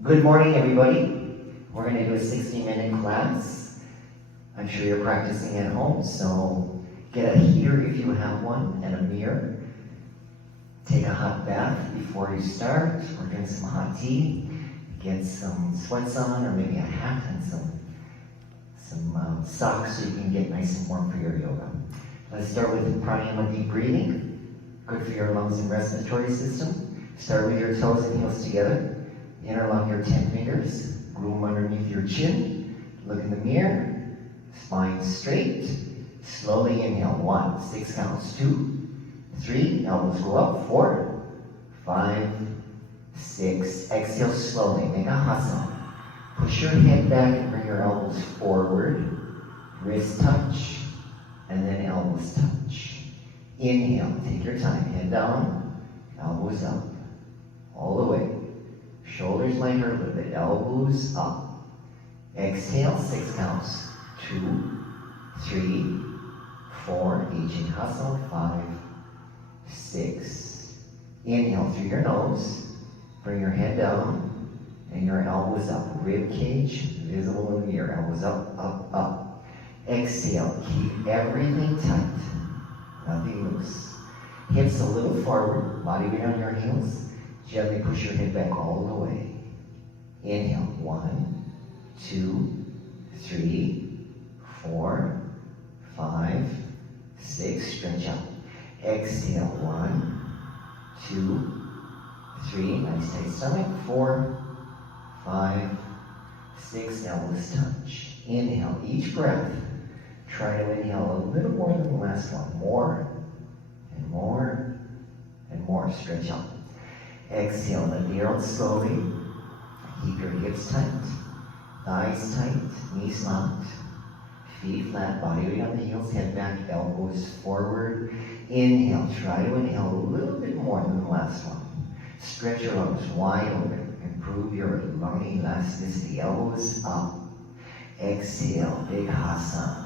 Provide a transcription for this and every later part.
Good morning, everybody. We're going to do a 60-minute class. I'm sure you're practicing at home, so get a heater if you have one and a mirror. Take a hot bath before you start, or drink some hot tea. Get some sweats on, or maybe a hat and some socks so you can get nice and warm for your yoga. Let's start with pranayama, deep breathing. Good for your lungs and respiratory system. Start with your toes and heels together. Interlock your 10 fingers, glue them underneath your chin, look in the mirror, spine straight, slowly inhale, 1, 6 counts, 2, 3, elbows go up, 4, 5, 6, exhale slowly, make a hasana. Push your head back and bring your elbows forward, wrist touch, and then elbows touch. Inhale, take your time, head down, elbows up, all the way. Shoulders might hurt a little bit, elbows up. Exhale, 6 counts. 2, 3, 4, Ujjayi, 5, 6. Inhale through your nose. Bring your head down and your elbows up. Rib cage visible in the mirror. Elbows up, up, up. Exhale, keep everything tight. Nothing loose. Hips a little forward, body weight on your heels. Gently push your head back all the way. Inhale, 1, 2, 3, 4, 5, 6. Stretch out. Exhale, 1, 2, 3. Nice tight stomach. 4, 5, 6. Elbows touch. Inhale. Each breath, try to inhale a little more than the last one. More and more and more. Stretch out. Exhale, let the air out slowly. Keep your hips tight, thighs tight, knees locked, feet flat, body weight on the heels, head back, elbows forward. Inhale, try to inhale a little bit more than the last one. Stretch your lungs wide open. Improve your lung elasticity. Elbows up. Exhale, big hasana.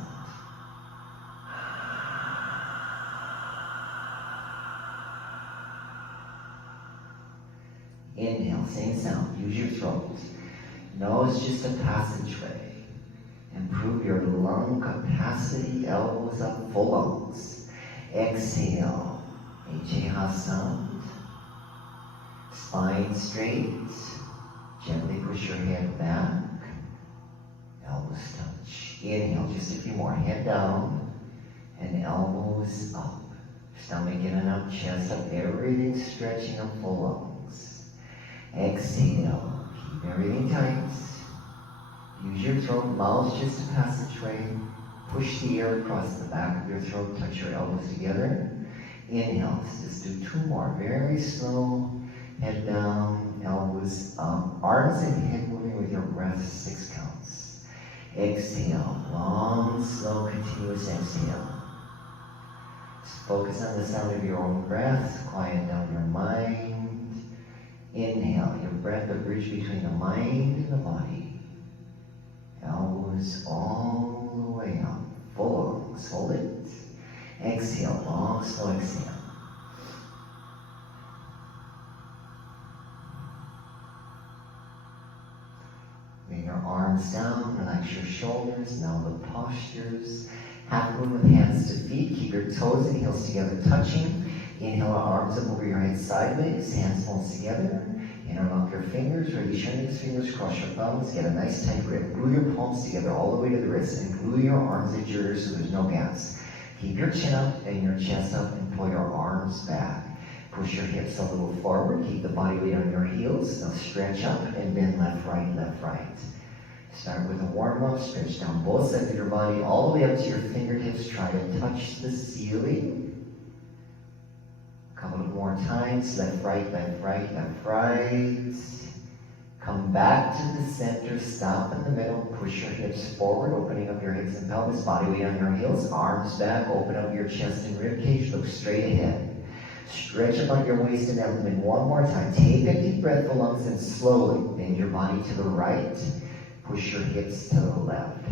Inhale, same sound, use your throat. Nose just a passageway. Improve your lung capacity, elbows up, full lungs. Exhale, Ujjayi. Spine straight. Gently push your head back. Elbows touch. Inhale, just a few more. Head down and elbows up. Stomach in and out, chest up, everything stretching up, full lungs. Exhale, keep everything tight. Use your throat, mouth just a passageway. Push the air across the back of your throat, touch your elbows together. Inhale, let's just do 2 more, very slow. Head down, elbows up, arms and head moving with your breath, 6 counts. Exhale, long, slow, continuous exhale. Just focus on the sound of your own breath, quiet down your mind. Inhale, your breath, the bridge between the mind and the body. Elbows all the way up, full lungs, hold it. Exhale, long, slow exhale. Bring your arms down, relax your shoulders, now the postures. Half moon with hands to feet, keep your toes and heels together touching. Inhale, arms up over your head sideways, hands palms together. Interlock your fingers, release your index fingers, cross your thumbs, get a nice tight grip. Glue your palms together all the way to the wrists and glue your arms at your ears so there's no gaps. Keep your chin up and your chest up and pull your arms back. Push your hips a little forward, keep the body weight on your heels. Now stretch up and bend left, right, left, right. Start with a warm-up, stretch down both sides of your body all the way up to your fingertips. Try to touch the ceiling. A couple of more times, left, right, left, right, left, right. Come back to the center, stop in the middle, push your hips forward, opening up your hips and pelvis, body weight on your heels, arms back, open up your chest and rib cage, look straight ahead. Stretch up on your waist and abdomen one more time. Take a deep breath, the lungs, and slowly bend your body to the right. Push your hips to the left.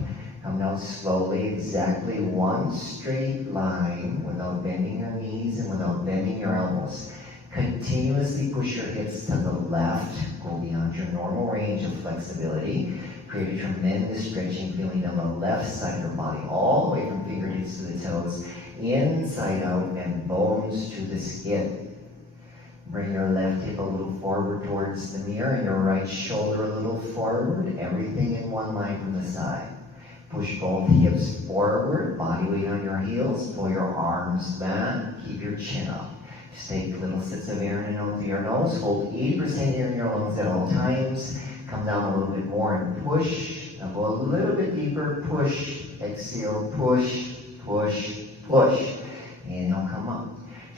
Come down slowly, exactly one straight line without bending your knees and without bending your elbows. Continuously push your hips to the left. Go beyond your normal range of flexibility. Create a tremendous stretching feeling down the left side of your body, all the way from fingertips to the toes, inside out, and bones to the skin. Bring your left hip a little forward towards the mirror, and your right shoulder a little forward. Everything in one line from the side. Push both hips forward, body weight on your heels. Pull your arms back. Keep your chin up. Just take little sips of air in and out through your nose. Hold 80% air in your lungs at all times. Come down a little bit more and push. Now go a little bit deeper. Push. Exhale. Push. Push. Push. Inhale. Come up.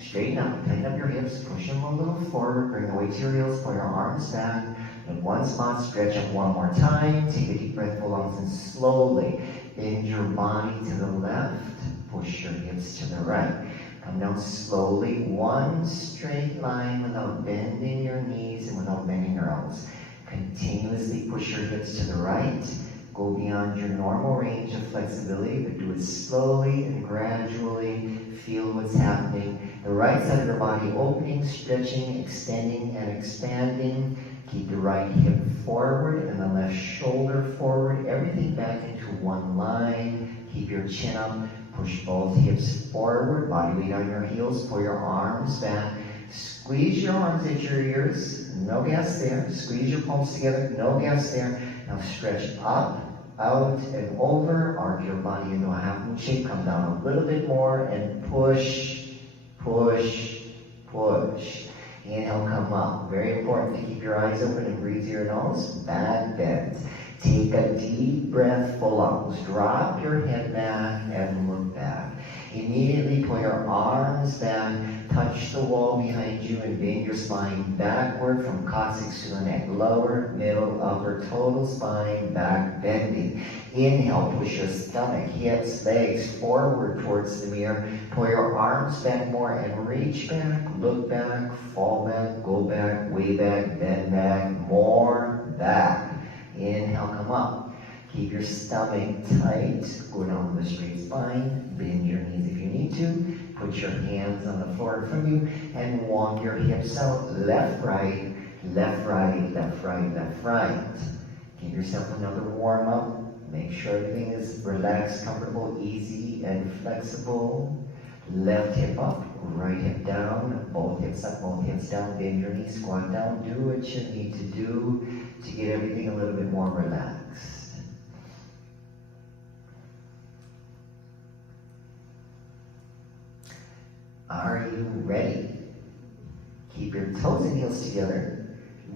Straighten up. Tighten up your hips. Push them a little forward. Bring the weight to your heels. Pull your arms back. In one spot, stretch up one more time. Take a deep breath, full lungs, and slowly bend your body to the left. Push your hips to the right. Come down slowly, one straight line without bending your knees and without bending your elbows. Continuously push your hips to the right. Go beyond your normal range of flexibility, but do it slowly and gradually. Feel what's happening. The right side of your body opening, stretching, extending, and expanding. Keep the right hip forward and the left shoulder forward. Everything back into one line. Keep your chin up. Push both hips forward. Body weight on your heels. Pull your arms back. Squeeze your arms at your ears. No gas there. Squeeze your palms together. No gas there. Now stretch up, out, and over. Arc your body into a half moon shape. Come down a little bit more and push, push, push. Inhale, come up. Very important to keep your eyes open and breathe through your nose. Back bend. Take a deep breath, full lungs. Drop your head back and look back. Immediately pull your arms back, touch the wall behind you, and bend your spine backward from coccyx to the neck. Lower, middle, upper, total spine back bending. Inhale, push your stomach, hips, legs forward towards the mirror. Pull your arms back more and reach back, look back, fall back, go back, way back, bend back, more back. Inhale, come up. Keep your stomach tight. Go down the straight spine. Bend your knees if you need to. Put your hands on the floor in front of you and walk your hips out. Left, right, left, right, left, right, left, right. Give yourself another warm up. Make sure everything is relaxed, comfortable, easy, and flexible. Left hip up, right hip down, both hips up, both hips down. Bend your knees, squat down. Do what you need to do to get everything a little bit more relaxed. Are you ready? Keep your toes and heels together.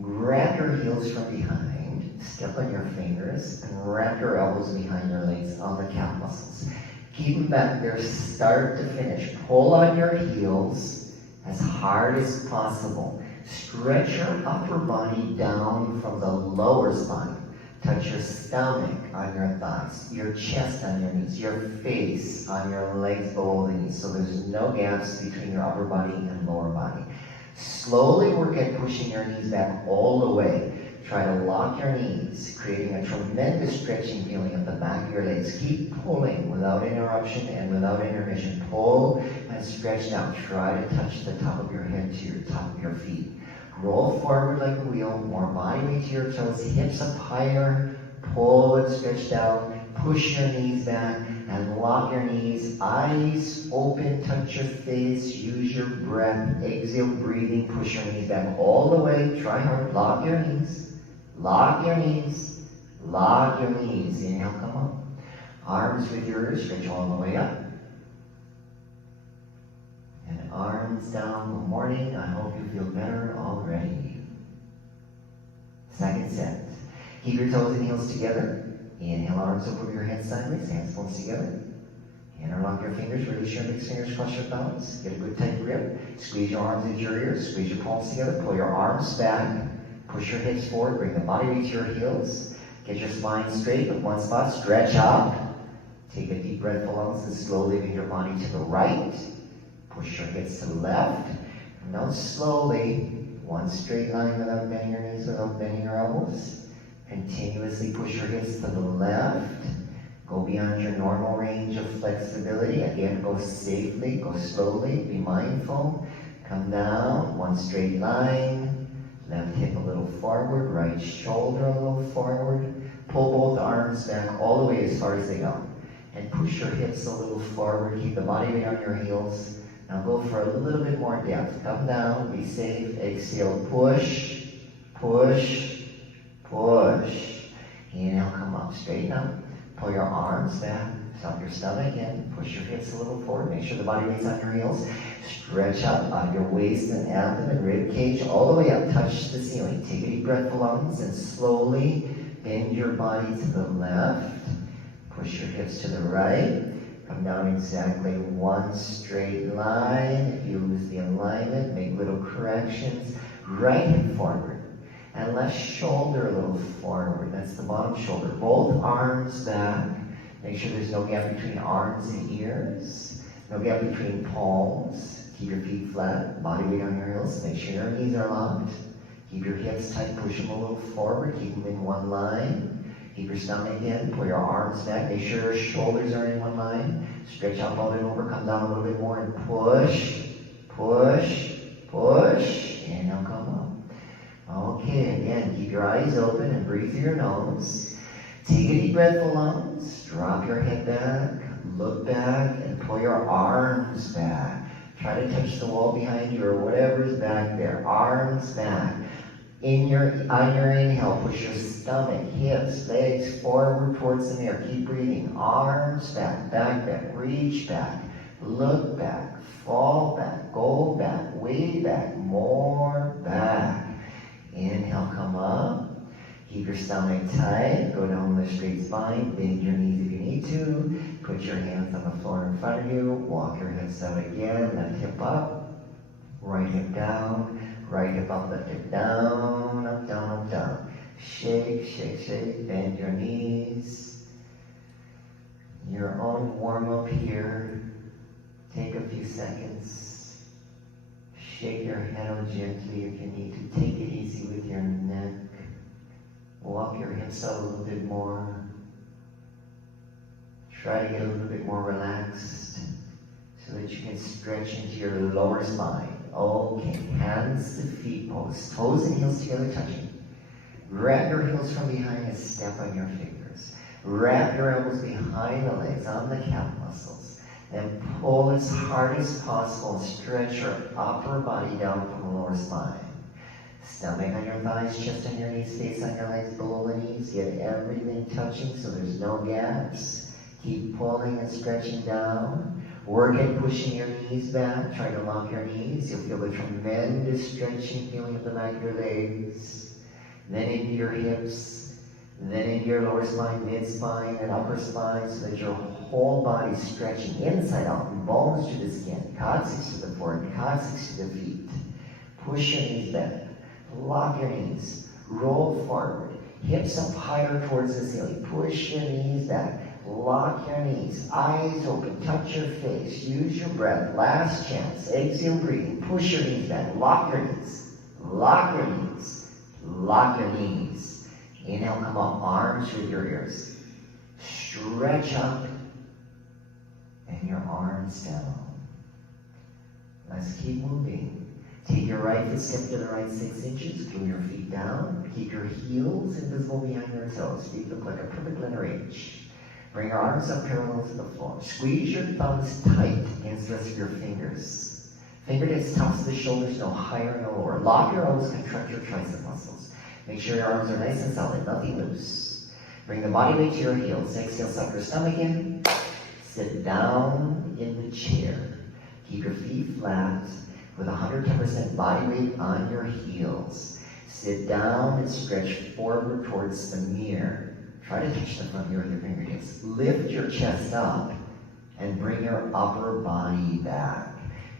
Grab your heels from behind. Step on your fingers and wrap your elbows behind your legs on the calf muscles. Keep them back there, start to finish. Pull on your heels as hard as possible. Stretch your upper body down from the lower spine. Touch your stomach on your thighs, your chest on your knees, your face on your legs below the knees. So there's no gaps between your upper body and lower body. Slowly work at pushing your knees back all the way. Try to lock your knees, creating a tremendous stretching feeling at the back of your legs. Keep pulling without interruption and without intermission. Pull and stretch down. Try to touch the top of your head to your top of your feet. Roll forward like a wheel, more body weight to your toes, hips up higher, pull and stretch down, push your knees back, and lock your knees, eyes open, touch your face, use your breath, exhale, breathing, push your knees back all the way, try hard, lock your knees, lock your knees, lock your knees, inhale, come up, arms with yours, stretch all the way up. And arms down. Good morning. I hope you feel better already. Second set. Keep your toes and heels together. Inhale, arms over your head sideways, hands palms together. Interlock your fingers, release your index fingers, cross your thumbs. Get a good tight grip. Squeeze your arms into your ears, squeeze your palms together, pull your arms back, push your hips forward, bring the body weight to your heels. Get your spine straight with one spot, stretch up. Take a deep breath for lungs and slowly bring your body to the right. Push your hips to the left. Now slowly, one straight line without bending your knees, without bending your elbows. Continuously push your hips to the left. Go beyond your normal range of flexibility. Again, go safely, go slowly, be mindful. Come down, one straight line. Left hip a little forward, right shoulder a little forward. Pull both arms back all the way as far as they go. And push your hips a little forward. Keep the body weight on your heels. Now go for a little bit more depth. Come down, be safe. Exhale, push, push, push. Inhale, come up, straighten up. Pull your arms back. Stop your stomach in. Push your hips a little forward. Make sure the body weight's on your heels. Stretch up on your waist and abdomen, rib cage, all the way up. Touch the ceiling. Take a deep breath for lungs and slowly bend your body to the left. Push your hips to the right. Come down exactly one straight line. If you lose the alignment, make little corrections. Right hip forward. And left shoulder a little forward. That's the bottom shoulder. Both arms back. Make sure there's no gap between arms and ears. No gap between palms. Keep your feet flat. Body weight on your heels. Make sure your knees are locked. Keep your hips tight. Push them a little forward. Keep them in one line. Keep your stomach in, pull your arms back, make sure your shoulders are in one line. Stretch out, fold it over, come down a little bit more and push, push, push. And now come up. Okay, again, keep your eyes open and breathe through your nose. Take a deep breath for lungs. Drop your head back, look back, and pull your arms back. Try to touch the wall behind you or whatever's back there. Arms back. On your inhale, push your stomach, hips, legs forward towards the mirror. Keep breathing. Arms back, back, back. Reach back, look back, fall back, go back, way back, more back. Inhale, come up. Keep your stomach tight. Go down the straight spine. Bend your knees if you need to. Put your hands on the floor in front of you. Walk your hips out again. Left hip up. Right hip down. Right hip up, left hip down, up, down, up, down. Shake, shake, shake, bend your knees. Your own warm-up here. Take a few seconds. Shake your head out gently if you need to. Take it easy with your neck. Walk your hips out a little bit more. Try to get a little bit more relaxed so that you can stretch into your lower spine. Okay, hands to feet pose. Toes and heels together touching. Grab your heels from behind and step on your fingers. Wrap your elbows behind the legs on the calf muscles. Then pull as hard as possible and stretch your upper body down from the lower spine. Stomach on your thighs, chest on your knees, face on your legs, below the knees. Get everything touching so there's no gaps. Keep pulling and stretching down. Work at pushing your knees back. Try to lock your knees. You'll feel the tremendous stretching feeling of the back of your legs. Then into your hips. Then into your lower spine, mid-spine, and upper spine so that your whole body is stretching inside out from bones to the skin. Coccyx to the forehead, coccyx to the feet. Push your knees back. Lock your knees. Roll forward. Hips up higher towards the ceiling. Push your knees back. Lock your knees, eyes open, touch your face, use your breath, last chance, exhale breathing, push your knees back, lock your knees, lock your knees, lock your knees. Inhale, come up, arms with your ears. Stretch up, and your arms down. Let's keep moving. Take your right foot, step to the right 6 inches, glue your feet down, keep your heels invisible behind your toes. Feet look like a perfect letter H. Bring your arms up parallel to the floor. Squeeze your thumbs tight against the rest of your fingers. Fingertips, tops of the shoulders, no higher, no lower. Lock your elbows, contract your tricep muscles. Make sure your arms are nice and solid, nothing loose. Bring the body weight to your heels. Exhale, suck your stomach in. Sit down in the chair. Keep your feet flat with 110% body weight on your heels. Sit down and stretch forward towards the mirror. Try to touch the front mirror with your fingertips. Lift your chest up and bring your upper body back.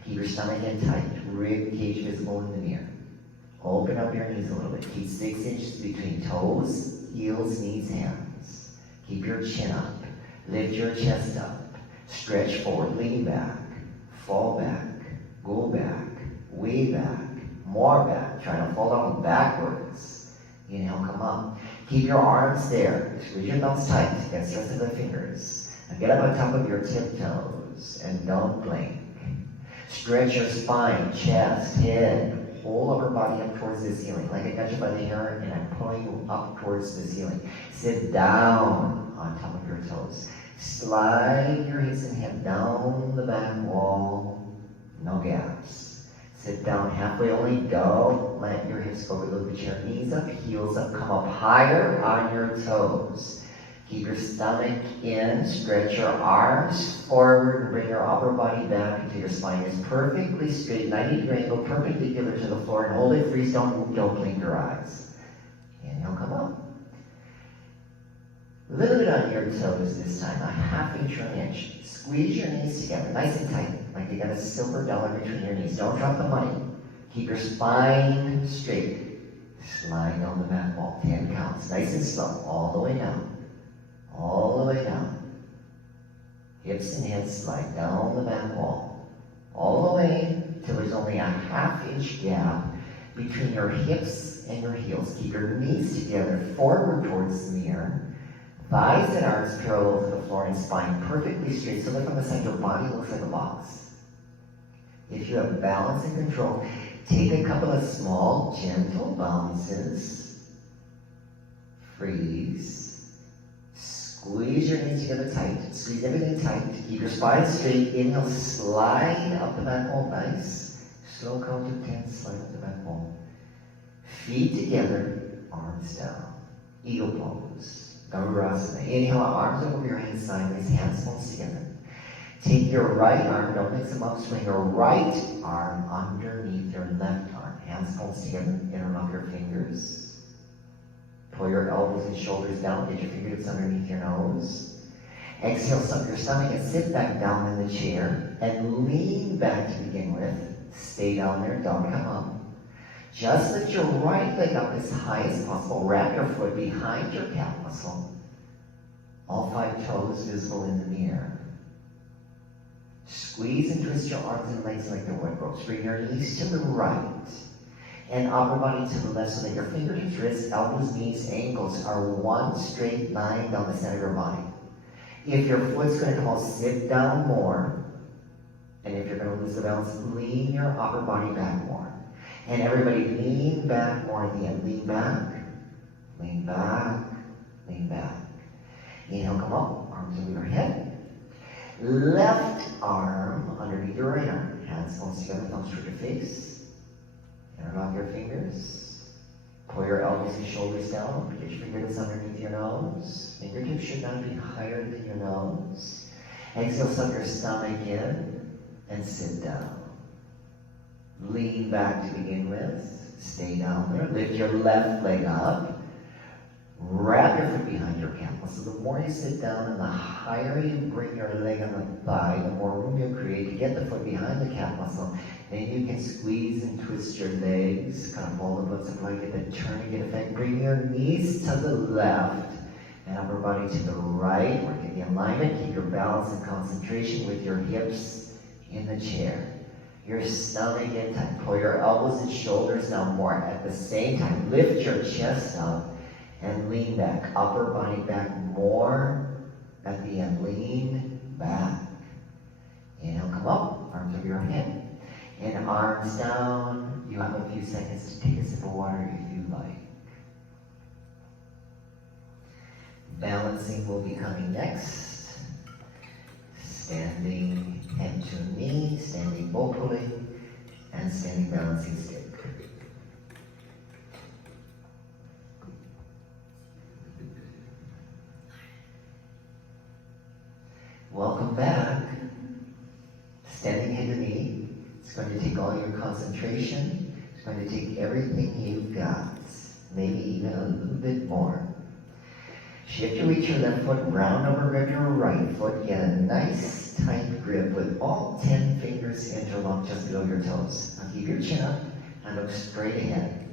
Keep your stomach in tight. Rib cage visible in the mirror. Open up your knees a little bit. Keep 6 inches between toes, heels, knees, hands. Keep your chin up. Lift your chest up. Stretch forward, lean back. Fall back. Go back. Way back. More back. Try to fall down backwards. Inhale, come up. Keep your arms there. Squeeze your thumbs tight against the rest of the fingers. And get up on top of your tiptoes and don't blink. Stretch your spine, chest, head, whole upper body up towards the ceiling. Like I got you by the hair and I'm pulling you up towards the ceiling. Sit down on top of your toes. Slide your hips and head down the back wall. No gaps. Sit down halfway only. Don't let your hips go below the chair. Knees up, heels up. Come up higher on your toes. Keep your stomach in. Stretch your arms forward. Bring your upper body back until your spine is perfectly straight. 90-degree angle, perpendicular to the floor. And hold it. Freeze. Don't move. Don't blink your eyes. Inhale, come up. A little bit on your toes this time. A half inch or an inch. Squeeze your knees together. Nice and tight. Like you got a silver dollar between your knees. Don't drop the money. Keep your spine straight. Slide down the back wall. 10 counts. Nice and slow. All the way down. All the way down. Hips and head slide down the back wall. All the way till there's only a half-inch gap between your hips and your heels. Keep your knees together forward towards the mirror. Thighs and arms parallel to the floor and spine perfectly straight. So look on the side, your body looks like a box. If you have balance and control, take a couple of small, gentle bounces. Freeze. Squeeze your knees together tight. Squeeze everything tight. Keep your spine straight. Inhale, slide up the back wall. Nice. Slow count to 10. Slide up the back wall. Feet together. Arms down. Eagle pose. Gavrasana. Inhale, arms over your head sideways. Hands palms together. Take your right arm. Don't mix them up. Swing your right arm underneath your left arm. Hands palms together. Interlock your fingers. Pull your elbows and shoulders down. Get your fingertips underneath your nose. Exhale, stomp your stomach and sit back down in the chair and lean back to begin with. Stay down there. Don't come up. Just lift your right leg up as high as possible. Wrap your foot behind your calf muscle. All 5 toes visible in the mirror. Squeeze and twist your arms and legs like they're wet ropes. Bring your knees to the right and upper body to the left so that your fingertips, wrists, elbows, knees, ankles are one straight line down the center of your body. If your foot's going to come out, sit down more. And if you're going to lose the balance, lean your upper body back more. And everybody lean back more at the end. Lean back, lean back, lean back. Inhale, come up, arms over your head. Left arm underneath your right arm. Hands palms together, thumbs toward your face. Interlock your fingers. Pull your elbows and shoulders down. Get your fingertips underneath your nose. Fingertips should not be higher than your nose. Exhale, suck your stomach in and sit down. Lean back to begin with. Stay down there. Lift your left leg up. Wrap your foot behind your calf muscle. The more you sit down and the higher you bring your leg on the thigh, the more room you create to get the foot behind the calf muscle. Then you can squeeze and twist your legs, kind of fold the butts up like get the turning effect. Bring your knees to the left and upper body to the right. Work at the alignment. Keep your balance and concentration with your hips in the chair. Your stomach in tight. Pull your elbows and shoulders down more. At the same time, lift your chest up and lean back. Upper body back more. At the end, lean back. Inhale, come up. Arms over your head. And arms down. You have a few seconds to take a sip of water if you like. Balancing will be coming next. Standing head to knee, standing bow pulling, and standing balancing stick. Welcome back. Standing head to knee. It's going to take all your concentration. It's going to take everything you've got. Maybe even a little bit more. Shift your weight to your left foot, round over, grab your right foot, get a nice tight grip with all 10 fingers interlocked just below your toes. Now keep your chin up and look straight ahead.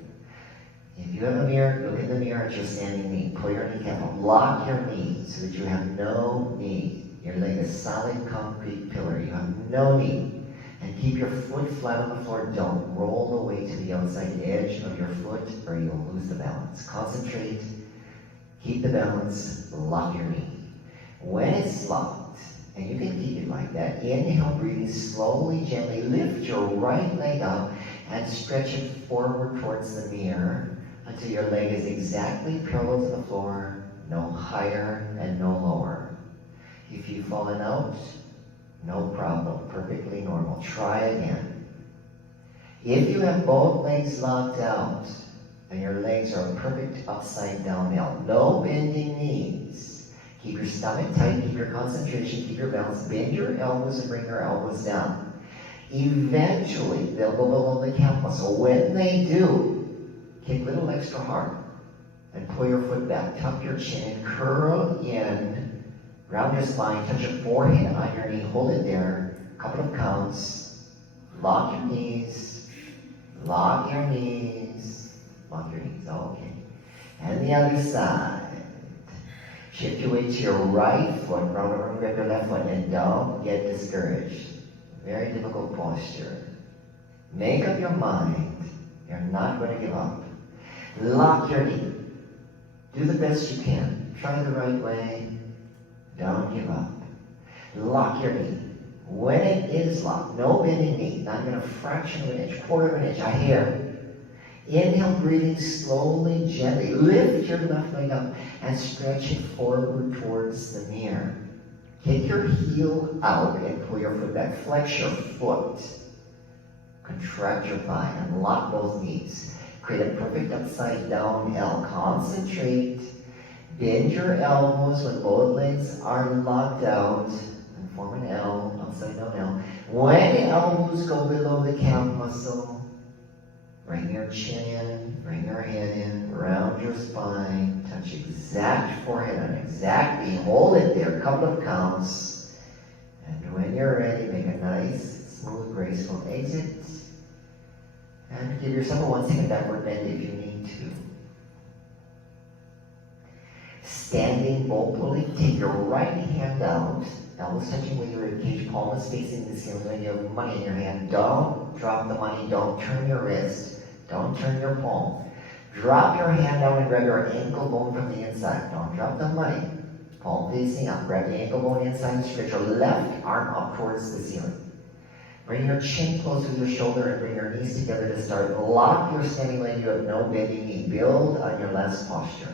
If you have a mirror, look in the mirror at your standing knee. Pull your kneecap up, lock your knee so that you have no knee. Your leg is solid concrete pillar. You have no knee. And keep your foot flat on the floor. Don't roll the weight to the outside edge of your foot or you'll lose the balance. Concentrate. Keep the balance, lock your knee. When it's locked, And you can keep it like that. Inhale, breathing slowly, gently. Lift your right leg up and stretch it forward towards the mirror until your leg is exactly parallel to the floor, no higher and no lower. If you've fallen out, no problem, perfectly normal. Try again. If you have both legs locked out and your legs are perfect upside down L, no bending knees. Keep your stomach tight, keep your concentration, keep your balance. Bend your elbows and bring your elbows down. Eventually, they'll go below the calf muscle. When they do, kick a little extra hard and pull your foot back. Tuck your chin, curl in, round your spine, touch your forehead on your knee, hold it there. Couple of counts. Lock your knees, lock your knees, lock your knees. Okay. And the other side. Shift your weight to your right foot, round over, grab your left foot, and don't get discouraged. Very difficult posture. Make up your mind. You're not going to give up. Lock your knee. Do the best you can. Try the right way. Don't give up. Lock your knee. When it is locked, no bending knee, not even a fraction of an inch, quarter of an inch, a hair. Inhale, breathing slowly, gently. Lift your left leg up and stretch it forward towards the mirror. Kick your heel out and pull your foot back. Flex your foot. Contract your thigh and lock both knees. Create a perfect upside down L. Concentrate. Bend your elbows when both legs are locked out and form an L, upside down L. When the elbows go below the calf muscle, bring your chin in, bring your head in, round your spine, touch exact forehead on exact knee, hold it there, couple of counts, and when you're ready, make a nice, smooth, graceful exit, and give yourself a 1 second backward bend if you need to. Standing boldly, take your right hand out, elbows touching with your ribcage, palm is facing the ceiling. When you have money in your hand, don't drop the money, don't turn your wrist, don't turn your palm. Drop your hand down and grab your ankle bone from the inside. Don't drop the money. Palm facing up, grab the ankle bone inside and stretch your left arm up towards the ceiling. Bring your chin close with your shoulder and bring your knees together to start. Lock your standing leg, you have no bending knee. Build on your last posture.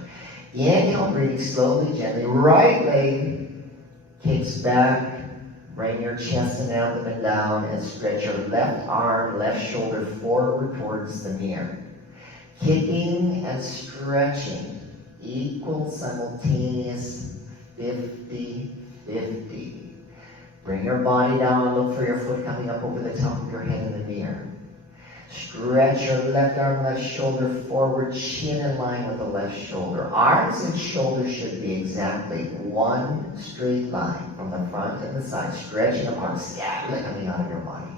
Inhale, breathing slowly, gently. Right leg kicks back. Bring your chest and abdomen down and stretch your left arm, left shoulder forward towards the mirror. Kicking and stretching. Equal, simultaneous, 50-50. Bring your body down and look for your foot coming up over the top of your head in the mirror. Stretch your left arm, left shoulder forward, chin in line with the left shoulder. Arms and shoulders should be exactly one straight line from the front and the side, stretching apart, scatterly coming out of your body.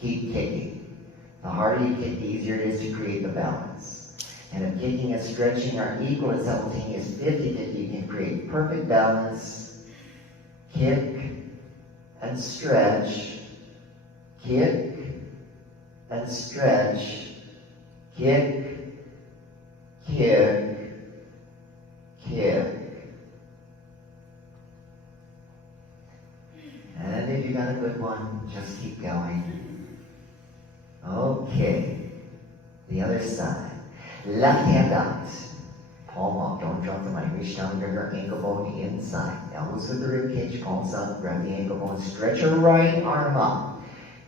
Keep kicking. The harder you kick, the easier it is to create the balance. And if kicking and stretching are equal and simultaneous, 50-50, you can create perfect balance. Kick and stretch. Kick and stretch, kick, kick, kick. And if you got a good one, just keep going. Okay, the other side. Left hand out, palm up, don't drop the money. Reach down, grab your ankle bone inside. Elbows with the rib cage, palms up, grab the ankle bone, stretch your right arm up.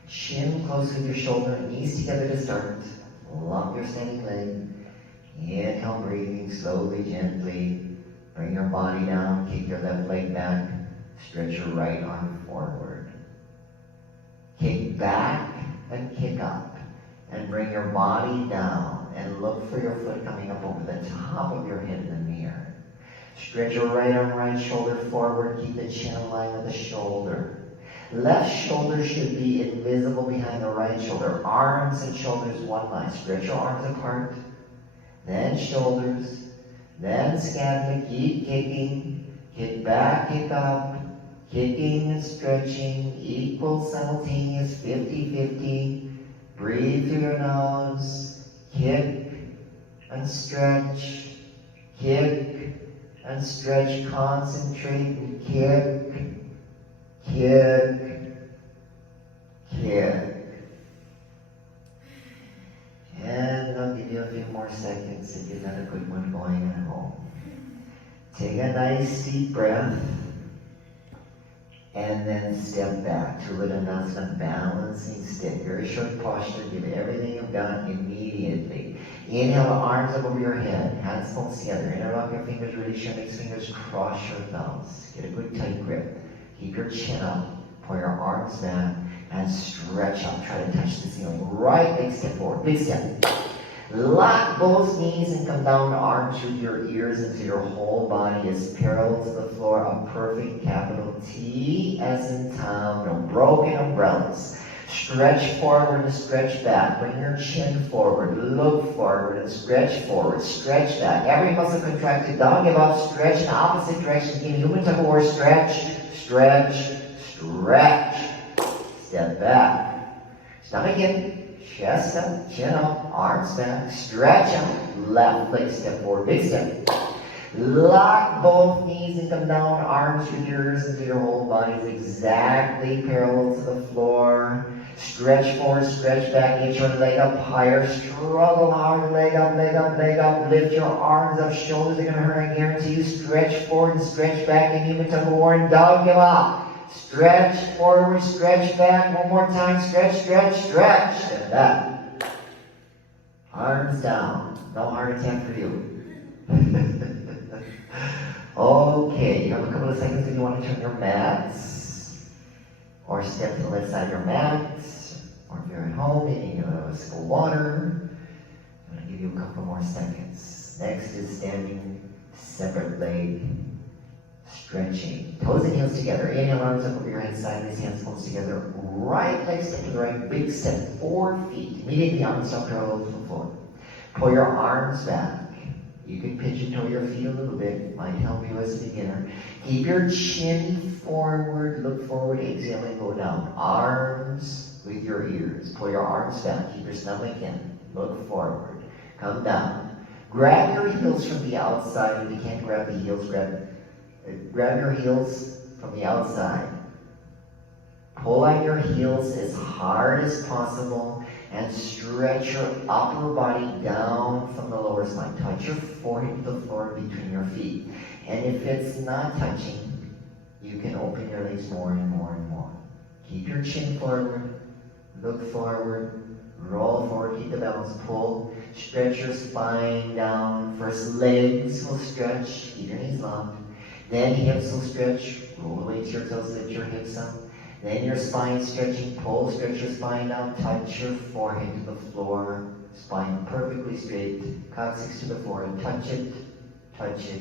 Chin close with your shoulder, knees together to start. Lock your standing leg. Inhale, breathing slowly, gently. Bring your body down, kick your left leg back. Stretch your right arm forward. Kick back and kick up. And bring your body down and look for your foot coming up over the top of your head in the mirror. Stretch your right arm, right shoulder forward. Keep the chin in line with the shoulder. Left shoulder should be invisible behind the right shoulder. Arms and shoulders one line. Stretch your arms apart. Then shoulders. Then scantily. Keep kicking. Kick back, kick up. Kicking and stretching. Equal, simultaneous, 50-50. Breathe through your nose. Kick and stretch. Kick and stretch. Concentrate and kick. kick, kick. And I'll give you a few more seconds to get another good one going at home. Take a nice deep breath. And then step back to Uttanasana, balancing stick. Very short posture. Give everything you've got immediately. Inhale, arms up over your head. Hands palms together. Interlock your fingers, release your index fingers, cross your thumbs. Get a good tight grip. Keep your chin up. Pull your arms back and stretch up. Try to touch the ceiling. Right leg step forward. Big step. Lock both knees and come down, arms with your ears until your whole body is parallel to the floor. A perfect capital T as in town. No broken umbrellas. Stretch forward and stretch back. Bring your chin forward. Look forward and stretch forward. Stretch back. Every muscle contracted. Don't give up. Stretch in the opposite direction. Give human tug of war. Stretch, stretch, stretch. Step back. Stomach in. Chest up, chin up, arms back, stretch up, left leg step forward, big step. Lock both knees and come down, arms with yours until your whole body is exactly parallel to the floor. Stretch forward, stretch back, get your leg up higher, struggle hard, leg up, leg up, leg up, lift your arms up, shoulders are going to hurt, I guarantee you. Stretch forward and stretch back in human tug of war and don't give up. Stretch forward, stretch back. One more time. Stretch, stretch, stretch. Step back. Arms down. No heart attack for you. Okay, you have a couple of seconds if you want to turn your mats. Or step to the left side of your mats. Or if you're at home, you need a sip of water. I'm going to give you a couple more seconds. Next is standing separate leg. Stretching. Toes and heels together. Inhale, arms up over your head, sideways, hands palms together. Right leg step to the right. Big step. 4 feet. Immediately arms up parallel to the floor. Pull your arms back. You can pigeon toe your feet a little bit. Might help you as a beginner. Keep your chin forward. Look forward. Exhale and go down. Arms with your ears. Pull your arms back. Keep your stomach in. Look forward. Come down. Grab your heels from the outside. If you can't grab the heels, grab your heels from the outside. Pull on your heels as hard as possible and stretch your upper body down from the lower spine. Touch your forehead to the floor between your feet. And if it's not touching, you can open your legs more and more and more. Keep your chin forward. Look forward. Roll forward. Keep the balance. Pull. Stretch your spine down. First legs will stretch. Keep your knees locked. Then hips will stretch, roll away to your toes, lift your hips up. Then your spine stretching, pull, stretch your spine down, touch your forehead to the floor, spine perfectly straight, coccyx to the floor, and touch it, touch it,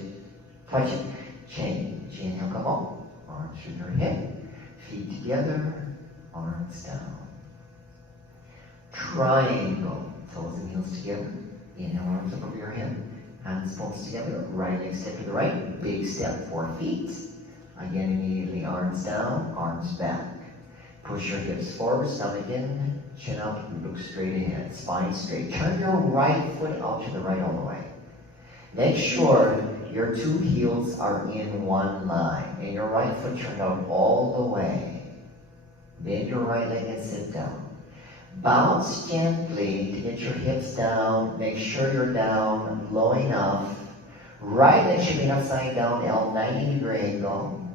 touch it. Change. Inhale, come on. Arms through your head, feet together, arms down. Triangle, toes and heels together. Inhale, arms up over your head. Hands palms together, right leg step to the right, big step, 4 feet. Again, immediately arms down, arms back. Push your hips forward, stomach in, chin up, look straight ahead, spine straight. Turn your right foot out to the right all the way. Make sure your 2 heels are in one line, and your right foot turned out all the way. Bend your right leg and sit down. Bounce gently to get your hips down. Make sure you're down low enough. Right leg should be upside down, L 90-degree angle.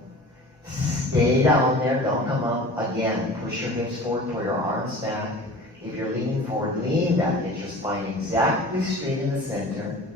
Stay down there, don't come up. Again, push your hips forward, pull your arms back. If you're leaning forward, lean back. Get your spine exactly straight in the center.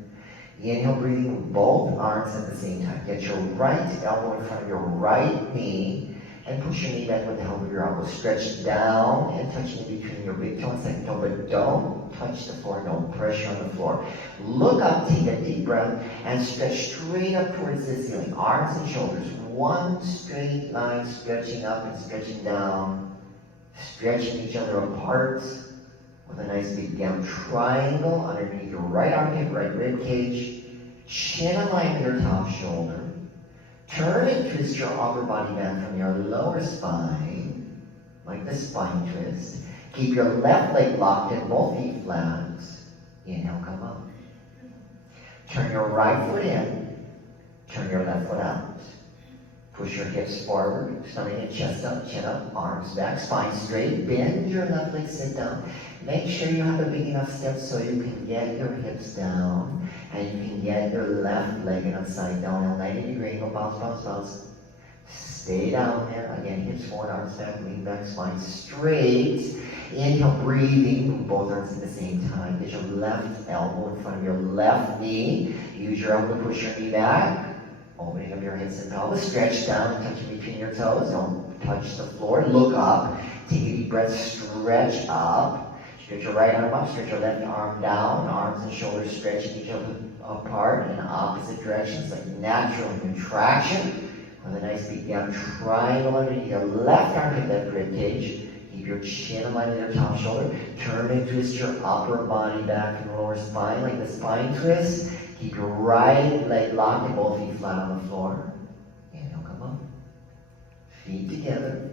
Inhale, breathing with both arms at the same time. Get your right elbow in front of your right knee. And push your knee back with the help of your elbow. Stretch down and touch in between your big toe and second toe, but don't touch the floor, no pressure on the floor. Look up, take a deep breath, and stretch straight up towards the ceiling. Arms and shoulders, one straight line, stretching up and stretching down, stretching each other apart with a nice big down triangle underneath your right armpit, right rib cage, chin aligned with your top shoulder. Turn and twist your upper body back from your lower spine, like the spine twist. Keep your left leg locked and both feet flat. Inhale, come up. Turn your right foot in. Turn your left foot out. Push your hips forward, stomach and chest up, chin up, arms back, spine straight. Bend your left leg, sit down. Make sure you have a big enough step so you can get your hips down and you can get your left leg and upside down at 90-degree angle. Bounce, bounce, bounce. Stay down there. Again, hips forward, arms back, lean back, spine straight. Inhale, breathing. Move both arms at the same time. Get your left elbow in front of your left knee. Use your elbow to push your knee back. Opening up your hips and pelvis. Stretch down and touch between your toes. Don't touch the floor. Look up. Take a deep breath. Stretch up. Stretch your right arm up. Stretch your left arm down. Arms and shoulders stretching each other apart in opposite directions, like natural contraction. With a nice big down triangle underneath your left armpit, left rib cage. Keep your chin aligned with your top shoulder. Turn and twist your upper body back from the lower spine, like the spine twist. Keep your right leg locked and both feet flat on the floor. Inhale, come up. Feet together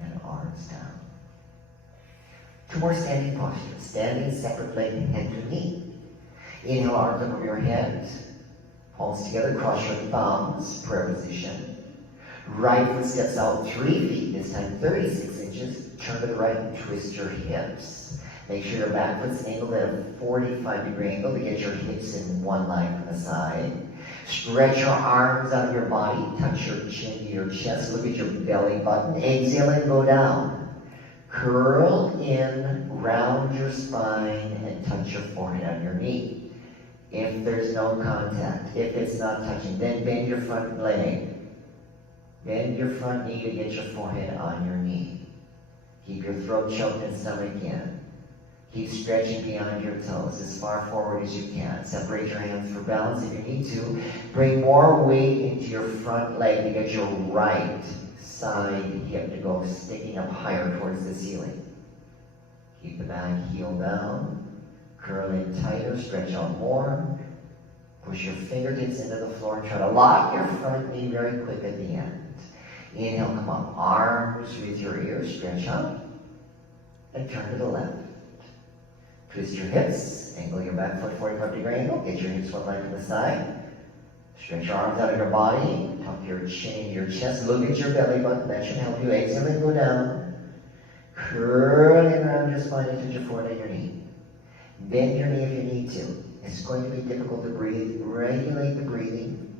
and arms down. 2 more standing postures. Standing, separate leg, head to knee. Inhale, arms up over your head. Palms together, cross your thumbs, prayer position. Right foot steps out 3 feet, this time 36 inches. Turn to the right and twist your hips. Make sure your back foot's angled at a 45-degree angle to get your hips in one line from the side. Stretch your arms out of your body. Touch your chin to your chest. Look at your belly button. Exhale and go down. Curl in, round your spine, and touch your forehead on your knee. If there's no contact, if it's not touching, then bend your front leg. Bend your front knee to get your forehead on your knee. Keep your throat choked and stomach in. Keep stretching beyond your toes as far forward as you can. Separate your hands for balance if you need to. Bring more weight into your front leg to get your right side hip to go sticking up higher towards the ceiling. Keep the back heel down. Curl in tighter, stretch out more. Push your fingertips into the floor and try to lock your front knee very quick at the end. Inhale, come up. Arms with your ears, stretch up. And turn to the left. Twist your hips, angle your back foot 45-degree angle. Get your hips one line to the side. Stretch your arms out of your body. Tuck your chin in your chest. Look at your belly button. That should help you. Exhale and go down. Curling around your spine and touch your forehead and your knee. Bend your knee if you need to. It's going to be difficult to breathe. Regulate the breathing.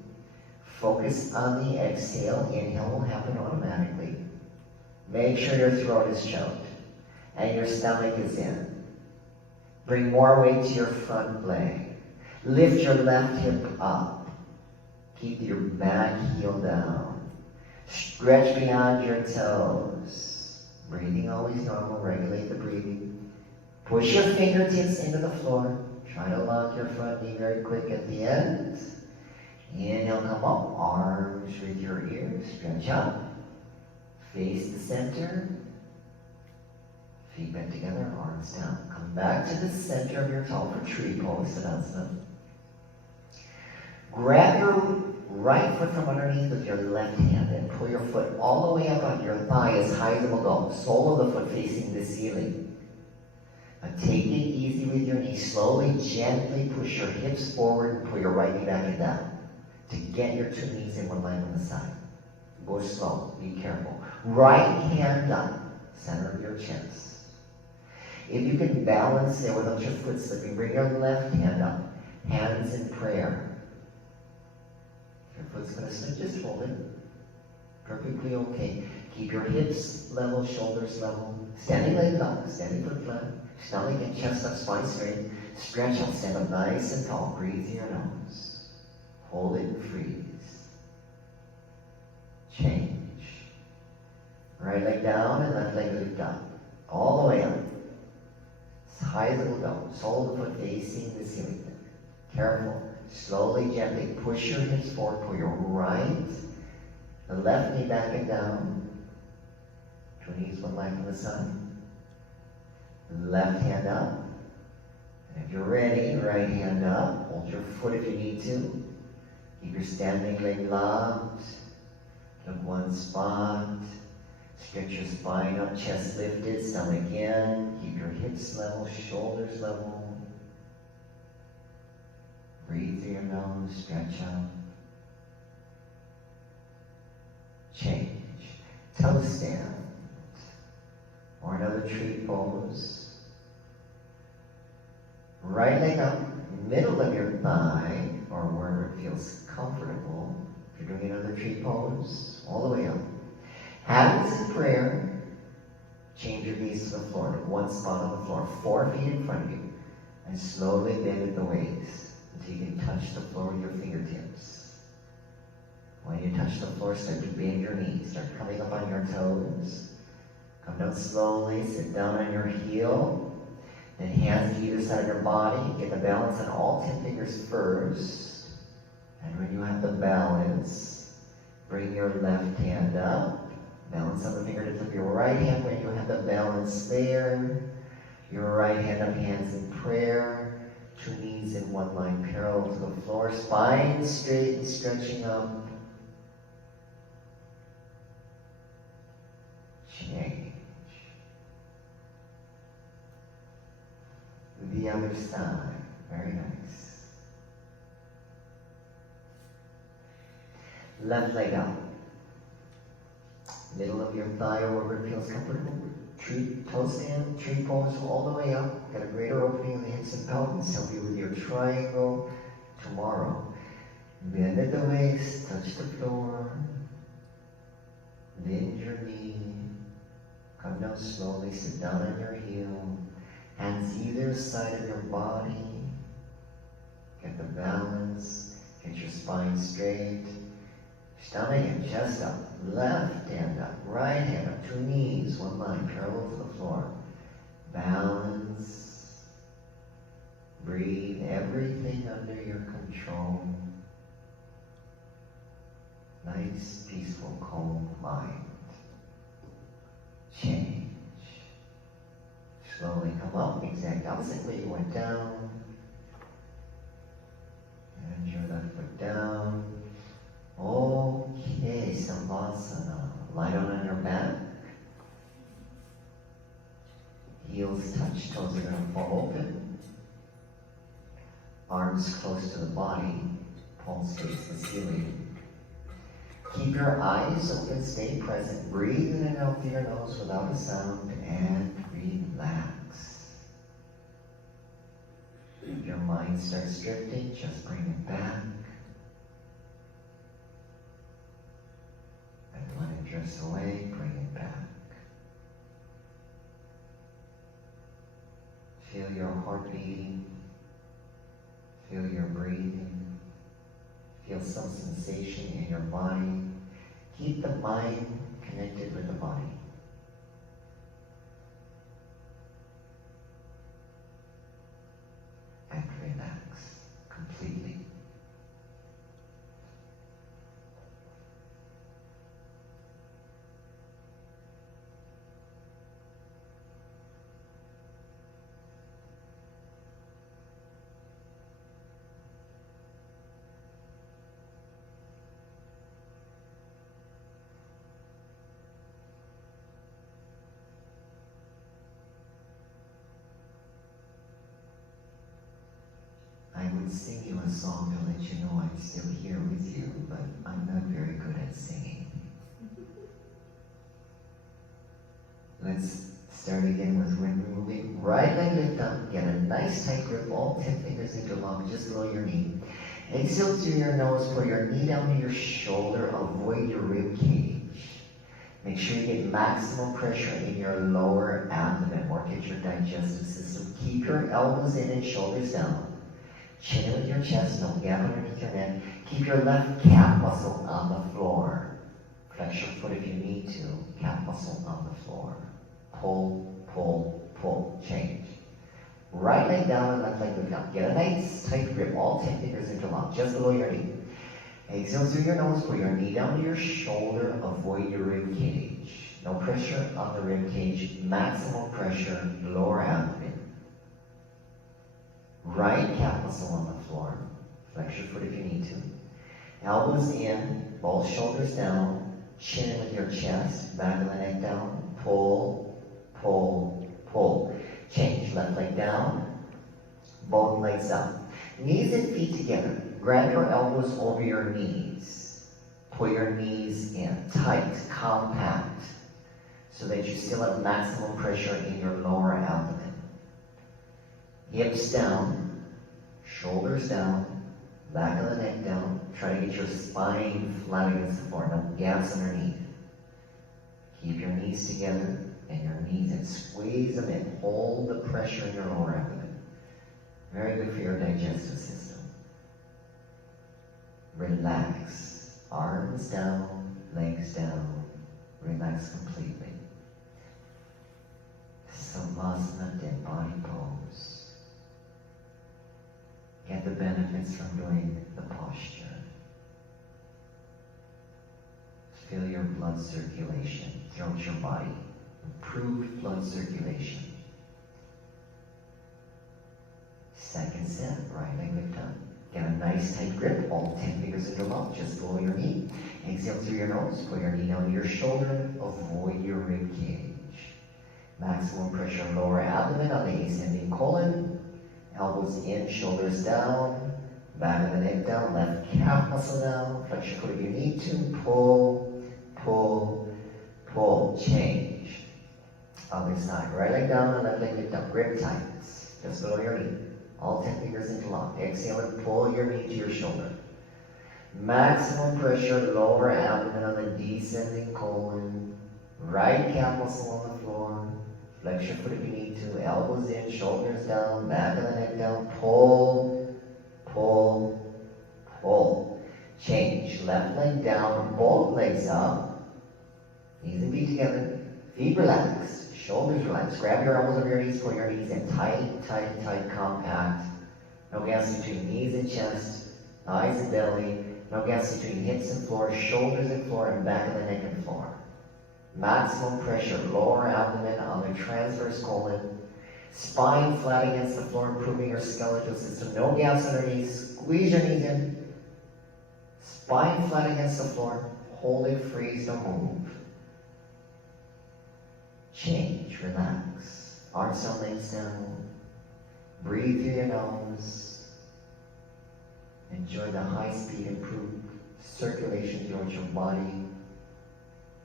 Focus on the exhale. Inhale will happen automatically. Make sure your throat is choked and your stomach is in. Bring more weight to your front leg. Lift your left hip up. Keep your back heel down. Stretch beyond your toes. Breathing always normal. Regulate the breathing. Push your fingertips into the floor. Try to lock your front knee very quick at the end. Inhale, come up. Arms with your ears. Stretch up. Face the center. Feet bent together, arms down. Come back to the center of your tall for tree pose, Tadasana. Grab your right foot from underneath with your left hand and pull your foot all the way up on your thigh as high as it will go. Sole of the foot facing the ceiling. Now take it easy with your knees. Slowly, gently push your hips forward and pull your right knee back and down to get your 2 knees in one line on the side. Go slow. Be careful. Right hand up, center of your chest. If you can balance there without your foot slipping, bring your left hand up, hands in prayer. If your foot's going to slip, just hold it. Perfectly okay. Keep your hips level, shoulders level. Standing leg up, standing foot flat. Stomach and chest up, spine straight. Stretch out, stand up nice and tall. Breathe through your nose. Hold it and freeze. Change. Right leg down and left leg lift up. All the way up. As high as it will go. Sole of the foot facing the ceiling. Careful. Slowly, gently push your hips forward. Pull your right, the left knee back and down. 2 knees one line from the side. Left hand up. And if you're ready, right hand up. Hold your foot if you need to. Keep your standing leg locked. Look one spot. Stretch your spine up, chest lifted, stomach in. Keep your hips level, shoulders level. Breathe through your nose, stretch out. toe stand, or another tree pose. Right leg up, middle of your thigh, or wherever it feels comfortable. If you're doing another tree pose, all the way up. Hands in prayer. Change your knees to the floor, to one spot on the floor, 4 feet in front of you, and slowly bend at the waist until you can touch the floor with your fingertips. When you touch the floor, start to bend your knees, start coming up on your toes. Come down slowly, sit down on your heel, then hands to either side of your body. Get the balance on all 10 fingers first, and when you have the balance, bring your left hand up. Balance on the fingertips of your right hand when you have the balance there. Your right hand up, hands in prayer. 2 knees in one line parallel to the floor. Spine straight and stretching up. Change. The other side. Very nice. Left leg up. Middle of your thigh or wherever it feels comfortable. Toe stand, tree pose all the way up. Got a greater opening in the hips and pelvis. Help you with your triangle tomorrow. Bend at the waist, touch the floor. Bend your knee. Come down slowly, sit down on your heel. Hands either side of your body. Get the balance. Get your spine straight. Stomach and chest up, left hand up, right hand up, 2 knees, one line, parallel to the floor. Balance. Breathe everything under your control. Nice, peaceful, calm mind. Change. Slowly come up, exact opposite way you went down. And your left foot down. Okay, Savasana. Lie down on your back. Heels touch, toes are going to fall open. Arms close to the body. Palms face the ceiling. Keep your eyes open, stay present. Breathe in and out through your nose without a sound, and relax. If your mind starts drifting, just bring it back. When it drifts away, bring it back. Feel your heart beating. Feel your breathing. Feel some sensation in your body. Keep the mind connected with the body. And relax completely. I would sing you a song to let you know I'm still here with you, but I'm not very good at singing. Let's start again with moving. Right leg lift up, get a nice tight grip, all 10 fingers interlock just below your knee. Exhale through your nose, pull your knee down to your shoulder, avoid your rib cage. Make sure you get maximum pressure in your lower abdomen, work at your digestive system. Keep your elbows in and shoulders down. Chin with your chest, no gap underneath your neck. Keep your left calf muscle on the floor. Flex your foot if you need to. Calf muscle on the floor. Pull, pull, pull. Change. Right leg down and left leg lift up. Get a nice tight grip. All 10 fingers interlock just below your knee. Exhale through your nose. Pull your knee down to your shoulder. Avoid your rib cage. No pressure on the rib cage. Maximum pressure, lower abdomen. Right calf muscle on the floor. Flex your foot if you need to. Elbows in, both shoulders down. Chin in with your chest, back of the neck down. Pull, pull, pull. Change. Left leg down, both legs up. Knees and feet together. Grab your elbows over your knees. Pull your knees in, tight, compact, so that you still have maximum pressure in your lower abdomen. Hips down, shoulders down, back of the neck down. Try to get your spine flat against the floor, no gaps underneath. Keep your knees together and your knees in. Squeeze them in. Hold the pressure in your lower abdomen. Very good for your digestive system. Relax. Arms down, legs down. Relax completely. Savasana, dead body pose. Get the benefits from doing the posture. Feel your blood circulation throughout your body. Improved blood circulation. Second set, right leg lift up. Get a nice tight grip, all 10 fingers in your mouth, just below your knee. Exhale through your nose, put your knee down to your shoulder, avoid your rib cage. Maximum pressure lower abdomen on the ascending colon. Elbows in, shoulders down, back of the neck down, left calf muscle down, flex your foot if you need to, pull, pull, pull, change. Other side, right leg down, left leg lift up, grip tight, just below your knee. All 10 fingers interlocked. Exhale and pull your knee to your shoulder. Maximum pressure, lower abdomen on the descending colon. Right calf muscle on the floor. Flex your foot if you need to. Elbows in, shoulders down, back of the neck down. Pull, pull, pull. Change. Left leg down, both legs up. Knees and feet together. Feet relaxed. Shoulders relaxed. Grab your elbows over your knees, pull your knees in tight, tight, tight, compact. No gaps between knees and chest, thighs and belly. No gaps between hips and floor, shoulders and floor, and back of the neck and floor. Maximum pressure, lower abdomen on the transverse colon. Spine flat against the floor, improving your skeletal system. No gaps underneath. Squeeze your knees in. Spine flat against the floor. Hold it, freeze, don't move. Change, relax. Arms down, legs down. Breathe through your nose. Enjoy the high-speed improved circulation throughout your body.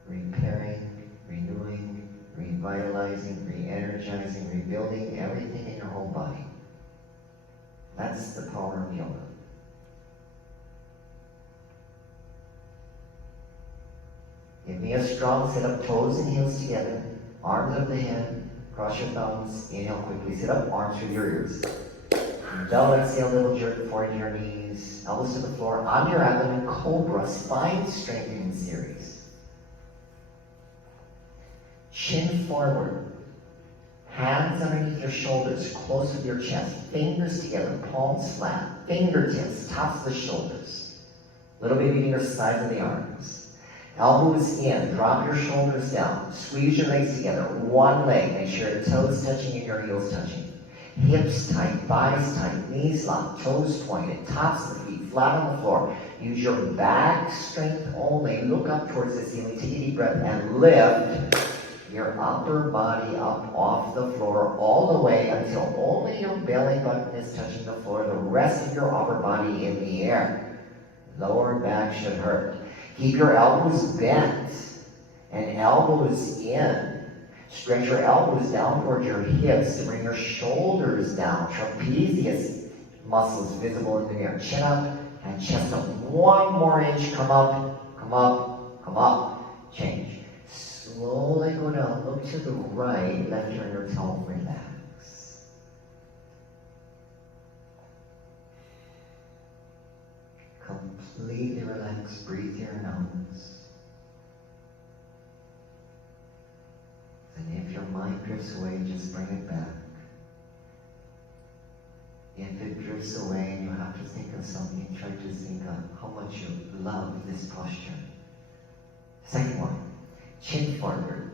Repairing, renewing, revitalizing, re-energizing, rebuilding everything in your whole body. That's the power of yoga. Give me a strong sit up, toes and heels together. Arms up the head, cross your thumbs, inhale quickly, sit up, arms through your ears. Double exhale, little jerk forward to your knees, elbows to the floor, on your abdomen, Cobra, spine strengthening series. Chin forward, hands underneath your shoulders, close with your chest, fingers together, palms flat, fingertips, tops of the shoulders. Little bit meeting your sides of the arms. Elbows in, drop your shoulders down, squeeze your legs together, one leg, make sure your toes touching and your heels touching. Hips tight, thighs tight, knees locked, toes pointed, tops of the feet flat on the floor. Use your back strength only, look up towards the ceiling, take a deep breath and lift your upper body up off the floor all the way until only your belly button is touching the floor, the rest of your upper body in the air. Lower back should hurt. Keep your elbows bent and elbows in. Stretch your elbows down towards your hips to bring your shoulders down. Trapezius muscles visible in the air. Chin up and chest up. One more inch. Come up, come up, come up. Change. Slowly go down. Look to the right. Left turn your toe. Relax. Completely relax. Breathe through your nose. And if your mind drifts away, just bring it back. If it drifts away and you have to think of something, try to think of how much you love this posture. Second one, chin forward.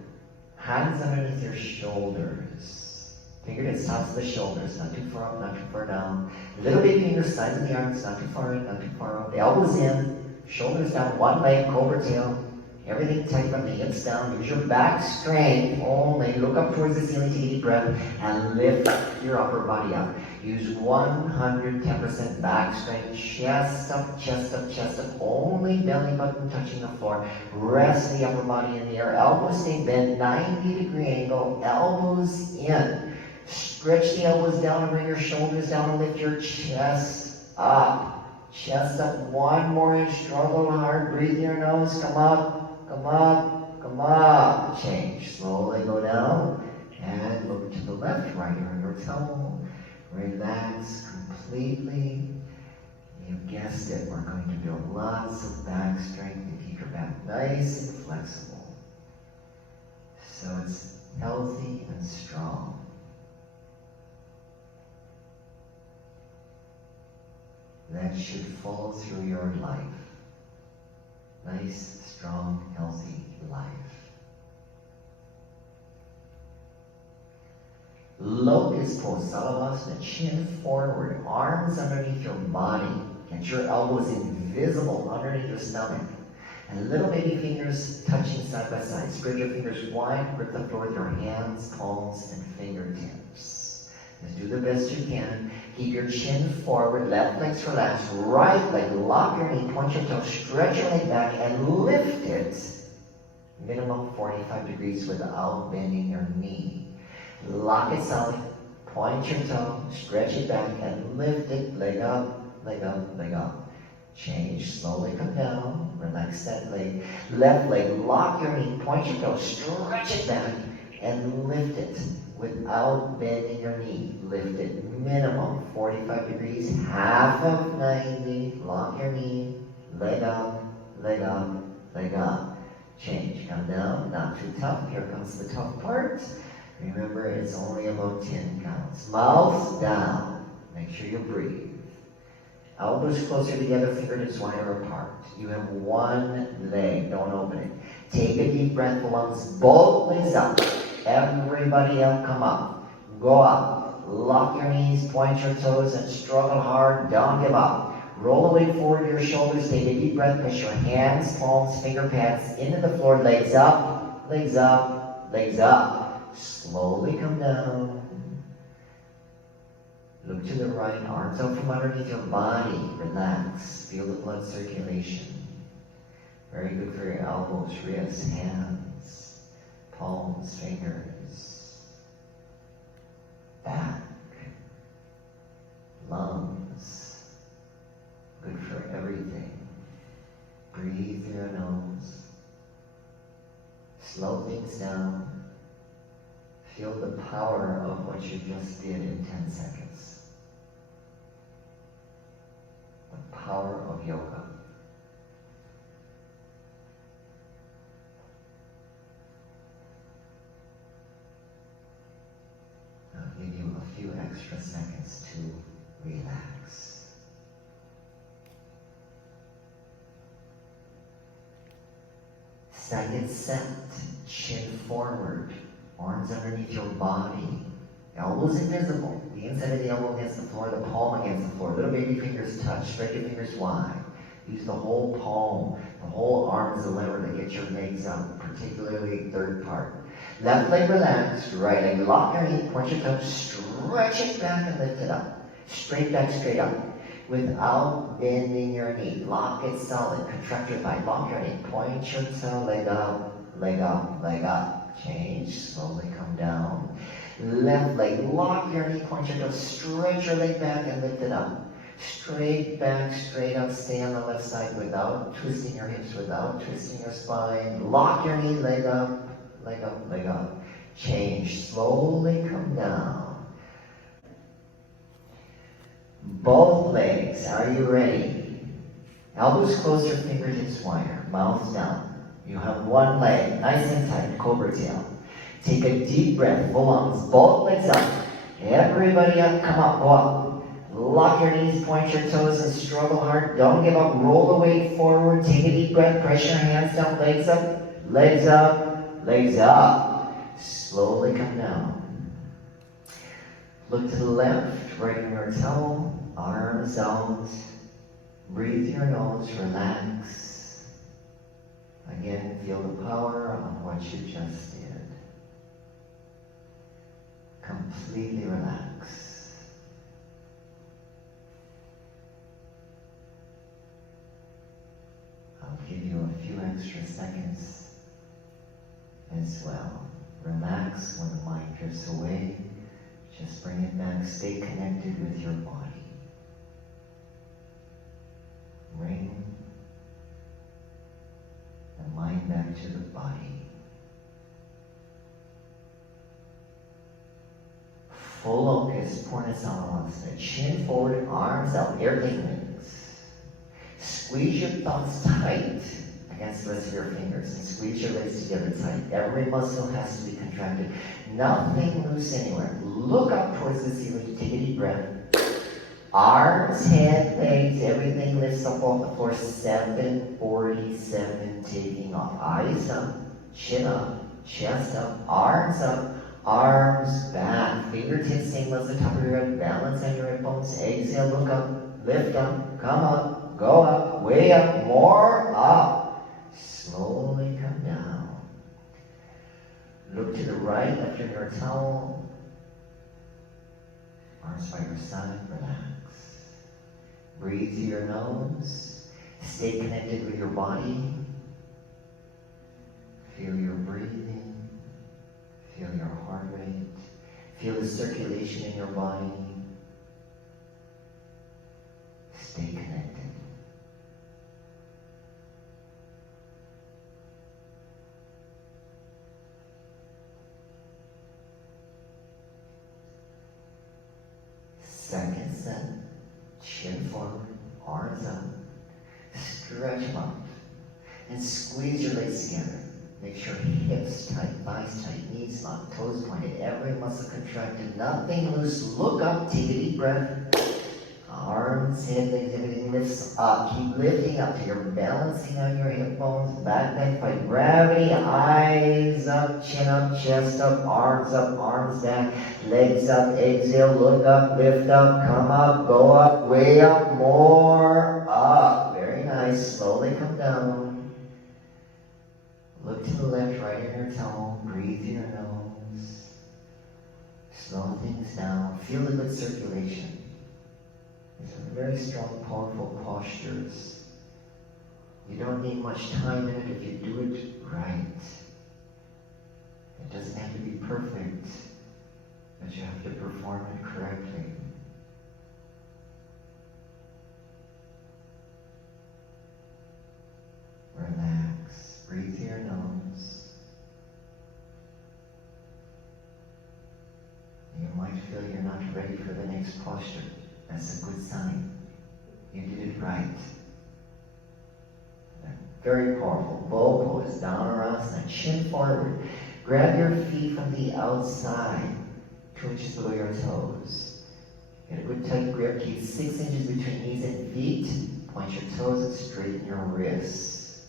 Hands underneath your shoulders. Fingertips tops of the shoulders, not too far up, not too far down. A little bit in your sides of the arms, not too far in, not too far up. The elbows in, shoulders down, one leg, cobra tail. Everything tight from the hips down. Use your back strength only. Look up towards the ceiling, take a deep breath, and lift your upper body up. Use 110% back strength, chest up, chest up, chest up. Only belly button touching the floor. Rest the upper body in the air. Elbows stay bent, 90-degree angle. Elbows in. Stretch the elbows down and bring your shoulders down and lift your chest up. Chest up, one more inch. Struggle hard. Breathe your nose. Come up, come up, come up. Change. Slowly go down and look to the left, right here on your toe. Relax completely. You've guessed it. We're going to build lots of back strength to keep your back nice and flexible, so it's healthy and strong. That should follow through your life. Nice, strong, healthy life. Locust pose, Salavasana, chin forward, arms underneath your body. Get your elbows invisible underneath your stomach. And little baby fingers touching side by side. Spread your fingers wide, grip the floor with your hands, palms, and fingertips. Just do the best you can. Keep your chin forward, left leg's relaxed, right leg, lock your knee, point your toe, stretch your leg back, and lift it. Minimum 45 degrees without bending your knee. Lock it solid, point your toe, stretch it back, and lift it, leg up, leg up, leg up. Change, slowly come down, relax that leg. Left leg, lock your knee, point your toe, stretch it back, and lift it without bending your knee. Lift it minimum 45 degrees, half of 90, lock your knee, leg up, leg up, leg up. Change, come down, not too tough, here comes the tough part. Remember, it's only about 10 counts. Mouth down. Make sure you breathe. Elbows closer together, fingertips wider apart. You have one leg. Don't open it. Take a deep breath, lungs, both legs up. Everybody up, come up. Go up. Lock your knees, point your toes, and struggle hard. Don't give up. Roll away forward your shoulders. Take a deep breath. Push your hands, palms, finger pads into the floor. Legs up, legs up, legs up. Slowly come down. Look to the right, arms out from underneath your body. Relax. Feel the blood circulation. Very good for your elbows, wrists, hands, palms, fingers, back, lungs. Good for everything. Breathe through your nose. Slow things down. Feel the power of what you just did in 10 seconds. The power of yoga. I'll give you a few extra seconds to relax. Second set, chin forward. Arms underneath your body. Elbows invisible. The inside of the elbow against the floor, the palm against the floor. Little baby fingers touch. Spread your fingers wide. Use the whole palm. The whole arm as a lever to get your legs up, particularly third part. Left leg relaxed. Right leg lock your knee. Point your toes. Stretch it back and lift it up. Straight back, straight up. Without bending your knee. Lock it solid. Contract your thigh. Lock your knee. Point your toe. Leg up, leg up, leg up. Change, slowly come down. Left leg, lock your knee, point your toes, stretch your leg back and lift it up. Straight back, straight up, stay on the left side without twisting your hips, without twisting your spine. Lock your knee, leg up, leg up, leg up. Change, slowly come down. Both legs, are you ready? Elbows closer, fingertips wider, mouth down. You have one leg, nice and tight, cobra tail. Take a deep breath, full lungs, both legs up. Everybody up, come up, go up. Lock your knees, point your toes, and struggle hard. Don't give up, roll the weight forward. Take a deep breath, press your hands down, legs up, legs up, legs up. Slowly come down. Look to the left, right in your toe, arms out. Breathe through your nose, relax. Again, feel the power of what you just did. Completely relax. I'll give you a few extra seconds as well. Relax when the mind drifts away. Just bring it back. Stay connected with your body. Bring the mind back to the body. Full focus, Purnasana. Chin forward, arms out, airplane wings. Squeeze your thumbs tight against the rest of your fingers and squeeze your legs together tight. Every muscle has to be contracted. Nothing loose anywhere. Look up towards the ceiling. Take a deep breath. Arms, head, legs, everything lifts up off the floor. 747, taking off. Eyes up, chin up, chest up, arms back. Fingertips same as the top of your head. Balance on your hip bones. Exhale, look up, lift up, come up, go up, way up, more up. Slowly come down. Look to the right, lift your towel. Arms by your side, relax. Breathe through your nose. Stay connected with your body. Feel your breathing. Feel your heart rate. Feel the circulation in your body. Stay connected. Second set, chin forward, arms up, stretch them up, and squeeze your legs together. Make sure hips tight, thighs tight, knees locked, toes pointed, every muscle contracted, nothing loose. Look up, take a deep breath. Arms, head, legs, everything lifts up. Keep lifting up till you're balancing on your hip bones, back, neck, fight gravity. Eyes up, chin up, chest up, arms back, legs up. Exhale, look up, lift up, come up, go up, way up, more up. Very nice. Slowly come down. Look to the left, right in your toe. Breathe through your nose. Slow things down. Feel the good circulation. These are very strong, powerful postures. You don't need much time in it if you do it right. It doesn't have to be perfect, but you have to perform it correctly. Relax. Breathe through your nose. You might feel you're not ready for the next posture. That's a good sign. You did it right. Very powerful. Bow pose, down around, chin forward. Grab your feet from the outside, 2 inches below your toes. Get a good tight grip. Keep 6 inches between knees and feet. Point your toes and straighten your wrists.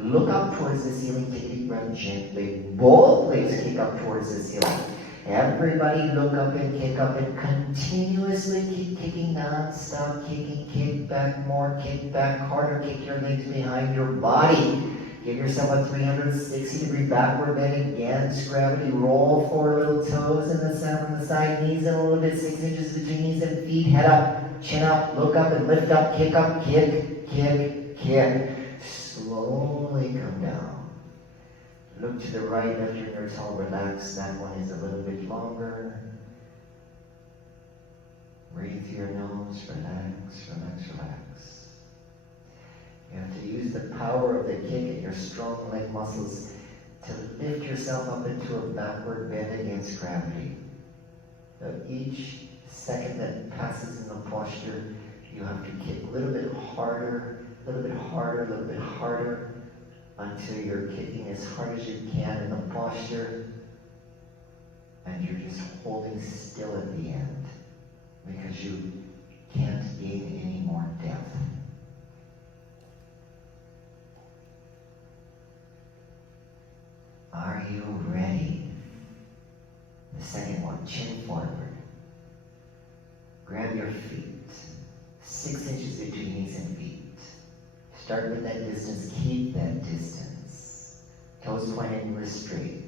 Look up towards the ceiling. Take a deep breath gently. Both legs kick up towards the ceiling. Everybody look up and kick up and continuously keep kicking non-stop, kicking, kick back more, kick back harder, kick your legs behind your body. Give yourself a 360-degree backward bend against gravity. Roll forward, little toes in the center from the side, knees in a little bit, 6 inches between knees and feet. Head up, chin up, look up and lift up, kick, kick. Slowly come down. Look to the right after your toe, relax. That one is a little bit longer. Breathe through your nose, relax. You have to use the power of the kick and your strong leg muscles to lift yourself up into a backward bend against gravity. So each second that passes in the posture, you have to kick a little bit harder, until you're kicking as hard as you can in the posture, and you're just holding still at the end because you can't gain any more depth. Are you ready? The second one, chin forward. Grab your feet, 6 inches between knees and feet. Start with that distance, keep that distance. Toes pointed and wrists straight.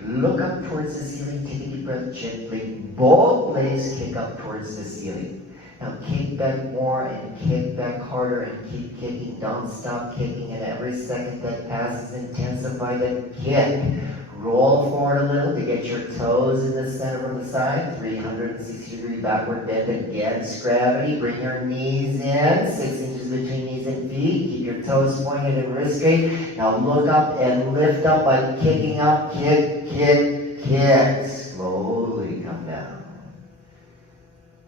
Look up towards the ceiling, take a deep breath gently. Both legs kick up towards the ceiling. Now kick back more and kick back harder and keep kicking. Don't stop kicking, and every second that passes, intensify that kick. Roll forward a little to get your toes in the center from the side. 360-degree backward bend against gravity. Bring your knees in, 6 inches between knees and feet. Keep your toes pointed and wrist straight. Now look up and lift up by kicking up. Kick, kick, kick. Slowly come down.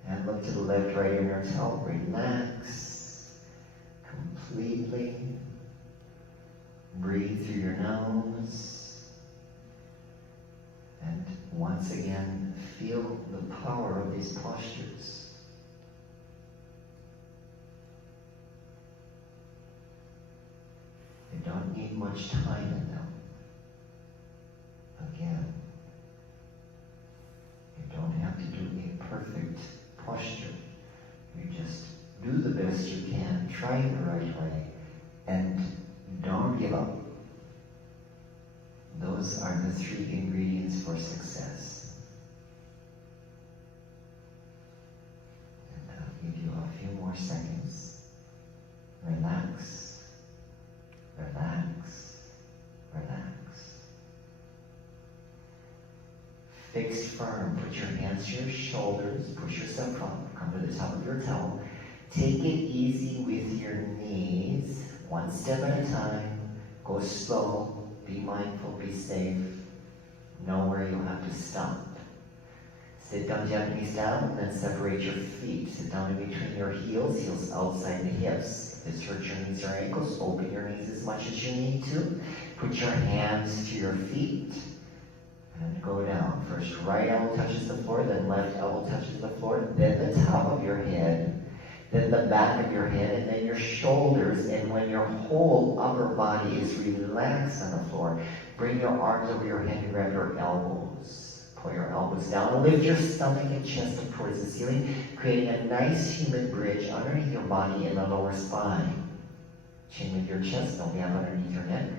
And look to the left, right, inner toe. Relax completely. Breathe through your nose. And once again, feel the power of these postures. You don't need much time in them. Again, you don't have to do a perfect posture. You just do the best you can, try it the right way, and don't give up. Those are the 3 ingredients for success. And I'll give you a few more seconds. Relax, relax, relax. Fixed firm. Put your hands to your shoulders. Push yourself up. Come to the top of your toe. Take it easy with your knees. One step at a time. Go slow. Be mindful, be safe. Know where you have to stop. Sit down Japanese style, and then separate your feet. Sit down in between your heels, heels outside the hips. If this hurts your knees or ankles, open your knees as much as you need to. Put your hands to your feet and go down. First, right elbow touches the floor, then left elbow touches the floor, then the top of your head, then the back of your head, and then your shoulders. And when your whole upper body is relaxed on the floor, bring your arms over your head and grab your elbows. Pull your elbows down. Lift your stomach and chest up towards the ceiling, creating a nice human bridge underneath your body in the lower spine. Chin with your chest, no gap underneath your neck.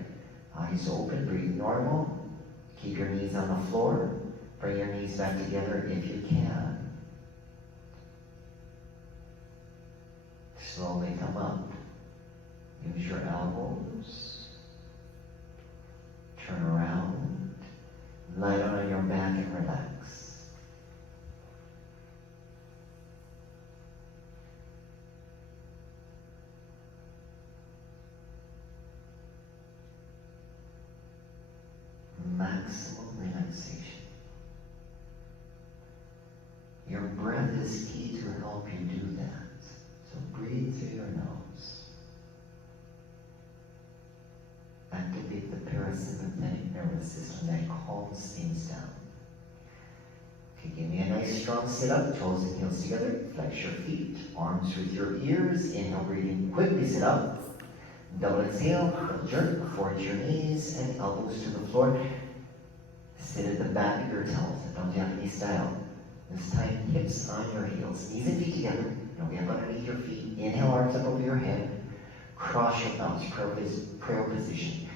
Eyes open, breathe normal. Keep your knees on the floor. Bring your knees back together if you can. Slowly come up. Use your elbows. Turn around. Lie down on your back and relax. Maximum relaxation. Your breath is key to help you do that. So breathe through your nose. Activate the parasympathetic nervous system that calms things down. Okay, give me a nice strong sit-up, toes and heels together. Flex your feet, arms with your ears. Inhale, breathing, quickly sit up. Double exhale, jerk, forward your knees and elbows to the floor. Sit at the back of your toes, don't Japanese style. This time, hips on your heels, knees and feet together. No gap underneath your feet. Inhale, arms up over your head. Cross your thumbs, prayer position.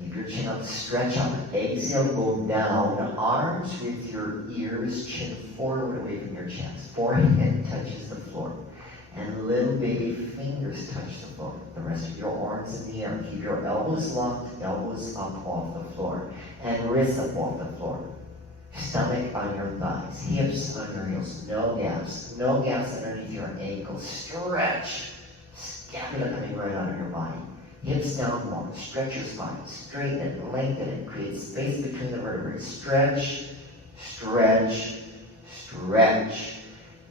Keep your chin up, stretch up. Exhale, go down. Arms with your ears, chin forward away from your chest. Forehead touches the floor. And little baby fingers touch the floor. The rest of your arms in the air. Keep your elbows locked, elbows up off the floor. And wrists up off the floor. Stomach on your thighs, hips on your heels, no gaps underneath your ankles. Stretch, scapula coming right out of your body. Hips down more, stretch your spine, straighten it, lengthen it, create space between the vertebrae. Stretch, stretch, stretch.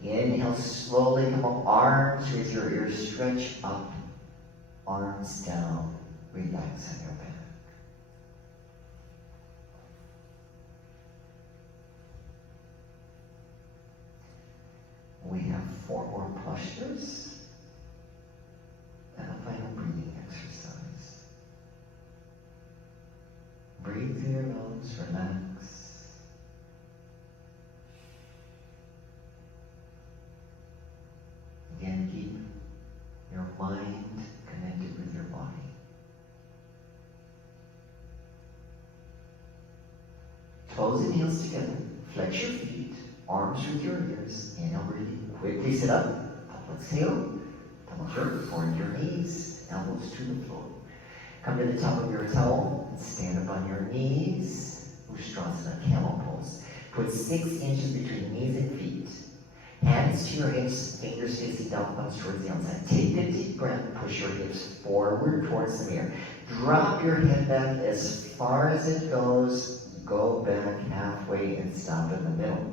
Inhale, slowly come up, arms with your ears, stretch up, arms down, relax on your back. We have 4 more postures and a final breathing exercise. Breathe through your nose, relax. Again, keep your mind connected with your body. Toes and heels together. Flex your feet. Arms with your ears. Inhale, breathing. Quickly sit up. exhale, double jerk, forward your knees, elbows to the floor. Come to the top of your towel and stand up on your knees. Ustrasana, camel pose. Put 6 inches between knees and feet. Hands to your hips, fingers facing down, thumbs towards the outside. Take a deep breath, push your hips forward towards the mirror. Drop your head back as far as it goes. Go back halfway and stop in the middle.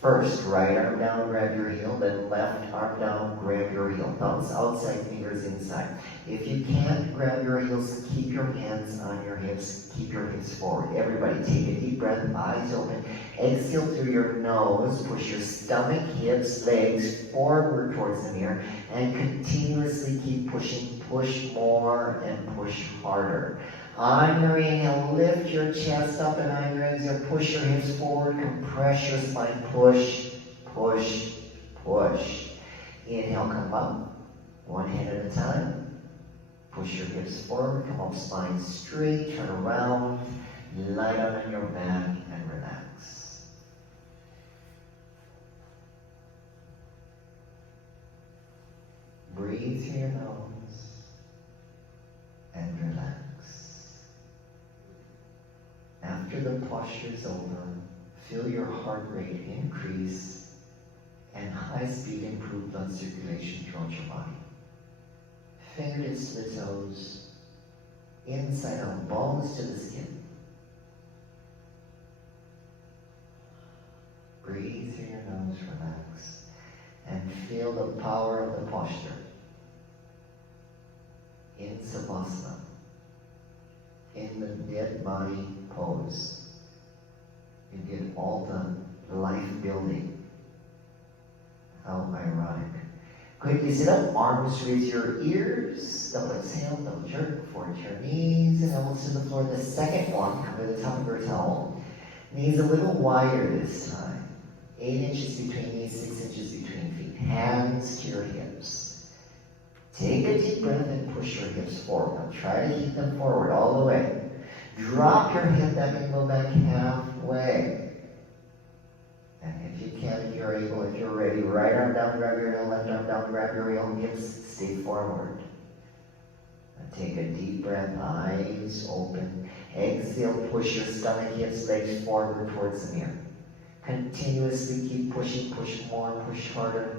First, right arm down, grab your heel, then left arm down, grab your heel. Thumbs outside, fingers inside. If you can't grab your heels, keep your hands on your hips, keep your hips forward. Everybody take a deep breath, eyes open. Exhale through your nose, push your stomach, hips, legs forward towards the mirror, and continuously keep pushing. Push more and push harder. On your inhale, lift your chest up, and on your exhale, push your hips forward, compress your spine, push, push, push. Inhale, come up, one hand at a time. Push your hips forward, come up, spine straight, turn around, lie down on your back, and relax. Breathe through your nose, and relax. After the posture is over, feel your heart rate increase and high-speed improved blood circulation throughout your body. Fingertips to the toes, inside out, palms to the skin. Breathe through your nose, relax, and feel the power of the posture. In Savasana, in the dead body pose. You get all the life building. How ironic. Quickly sit up, arms with your ears. Double exhale, double jerk, forward your knees, and elbows to the floor. The second one, come to the top of your towel. Knees a little wider this time. 8 inches between knees, 6 inches between feet. Hands to your hips. Take a deep breath and push your hips forward. Now try to keep them forward all the way. Drop your head back and go back halfway. And if you can, if you're able, if you're ready, right arm down, grab your heel, left arm down, grab your heel, hips stay forward. And take a deep breath, eyes open. Exhale, push your stomach, hips, legs forward towards the mirror. Continuously keep pushing, push more, push harder.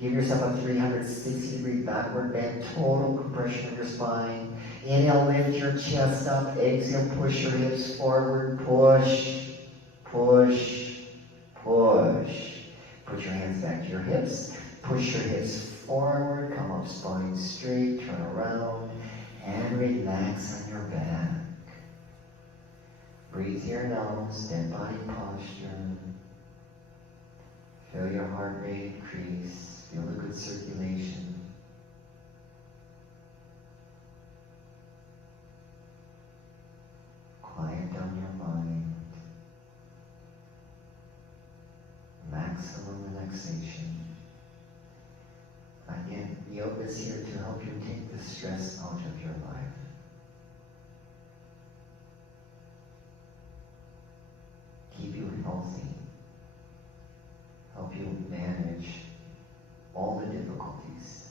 Give yourself a 360-degree backward bend, total compression of your spine. Inhale, lift your chest up. Exhale, push your hips forward. Push, push, push. Put your hands back to your hips. Push your hips forward. Come up, spine straight. Turn around and relax on your back. Breathe your nose, dead body posture. Feel your heart rate increase. Feel the good circulation. Quiet down your mind. Maximum relaxation. Again, yoga is here to help you take the stress out of your life. Keep you healthy. Help you manage all the difficulties.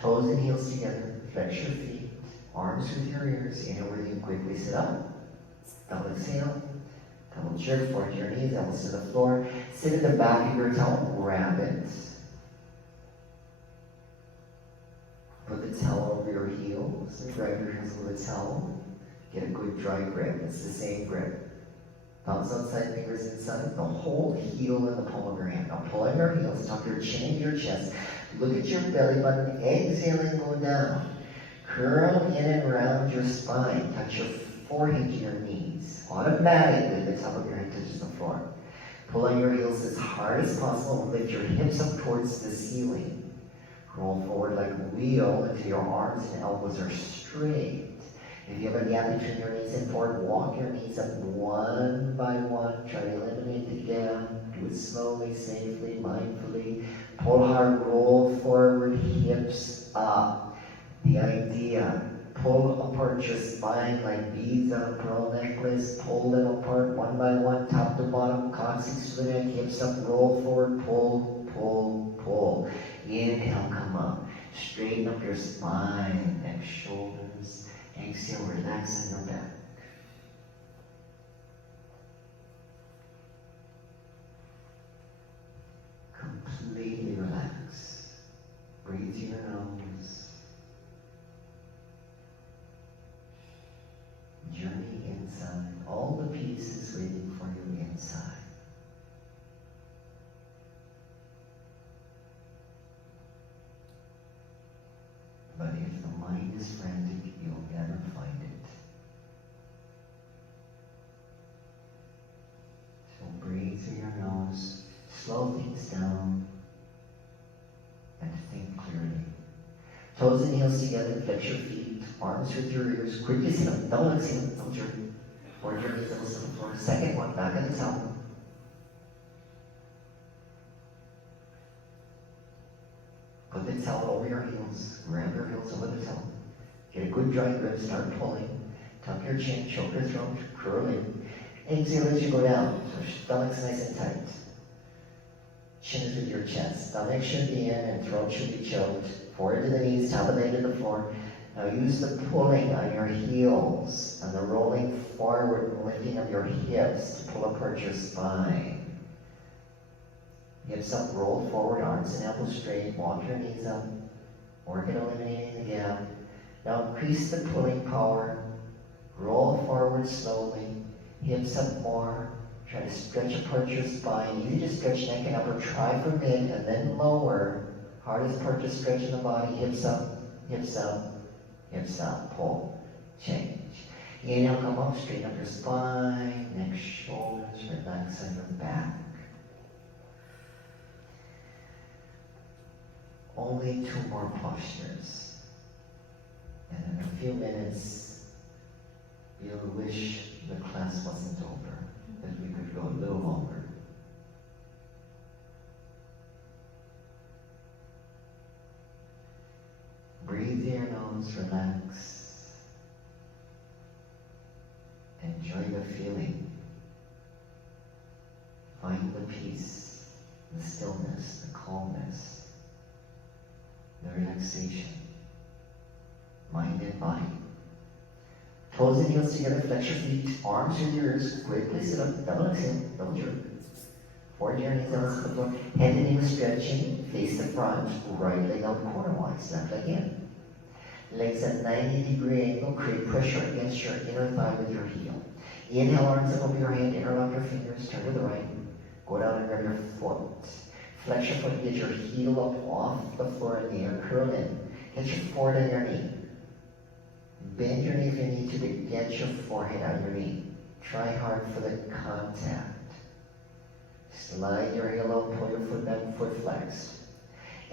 Toes and heels together. Flex your feet. Arms with your ears. Inhale, where you quickly sit up. Double exhale. Double jerk forward your knees. Elbows to the floor. Sit at the back of your towel. Grab it. Put the towel over your heels and grab your heels with a towel. Get a good dry grip. It's the same grip. Thumbs outside, fingers inside. The whole heel in the palm of your hand. Now pull on your heels, tuck your chin into your chest. Look at your belly button. Exhale and go down. Curl in and round your spine. Touch your forehead to your knees. Automatically, the top of your head touches the floor. Pull on your heels as hard as possible and lift your hips up towards the ceiling. Roll forward like a wheel until your arms and elbows are straight. If you have a gap between your knees and forward, walk your knees up one by one. Try to eliminate the gap. Do it slowly, safely, mindfully. Pull hard, roll forward, hips up. The idea, pull apart apart your spine like beads on a pearl necklace. Pull them apart one by one, top to bottom, coccyx to the neck, hips up, roll forward, pull, pull, pull. Inhale, come up. Straighten up your spine, neck, shoulders. Exhale, relax on your back. Completely relax. Breathe through your nose. Journey inside. All the pieces waiting for you inside. But if the mind is frantic, you'll never find it. So breathe through your nose, slow things down, and think clearly. Toes and heels together, flex your feet, arms with your ears, quickly sit up, double exhale, double jerk. Forward your knees, double to the floor. Second one, back at the top. Put the towel over your heels, grab your heels over the towel. Get a good dry grip, start pulling. Tuck your chin, choke your throat, curl in. Exhale as you go down, so stomach's nice and tight. Chin is with your chest. Stomach should be in and throat should be choked. Forward to the knees, top of the head to the floor. Now use the pulling on your heels and the rolling forward and lifting of your hips to pull apart your spine. Hips up, roll forward, arms and elbows straight, walk your knees up, work at eliminating the gap. Now increase the pulling power, roll forward slowly, hips up more, try to stretch apart your spine, easy to stretch neck and upper, try for mid and then lower, hardest part to stretch in the body, hips up, hips up, hips up, pull, change. Inhale, come up, straighten up your spine, neck, shoulders, relax on your back. Only 2 more postures. And in a few minutes, you'll wish the class wasn't over, that we could go a little longer. Breathe in your nose, relax. Enjoy the feeling. Find the peace, the stillness, the calmness, the relaxation, mind and body. Toes and heels together, flex your feet, arms with your ears, quickly sit up, double exhale, double jerk. Forward your knees, down to the floor, head and knee stretching, face the front, right leg out cornerwise, left leg in. Legs at 90-degree angle, create pressure against your inner thigh with your heel. Inhale, arms up over your hand, interlock your fingers, turn to the right, go down and grab your foot. Flex your foot, get your heel up off the floor in the air, curl in. Get your forehead on your knee. Bend your knee if you need to get your forehead on your knee. Try hard for the contact. Slide your heel up, pull your foot back, foot flexed.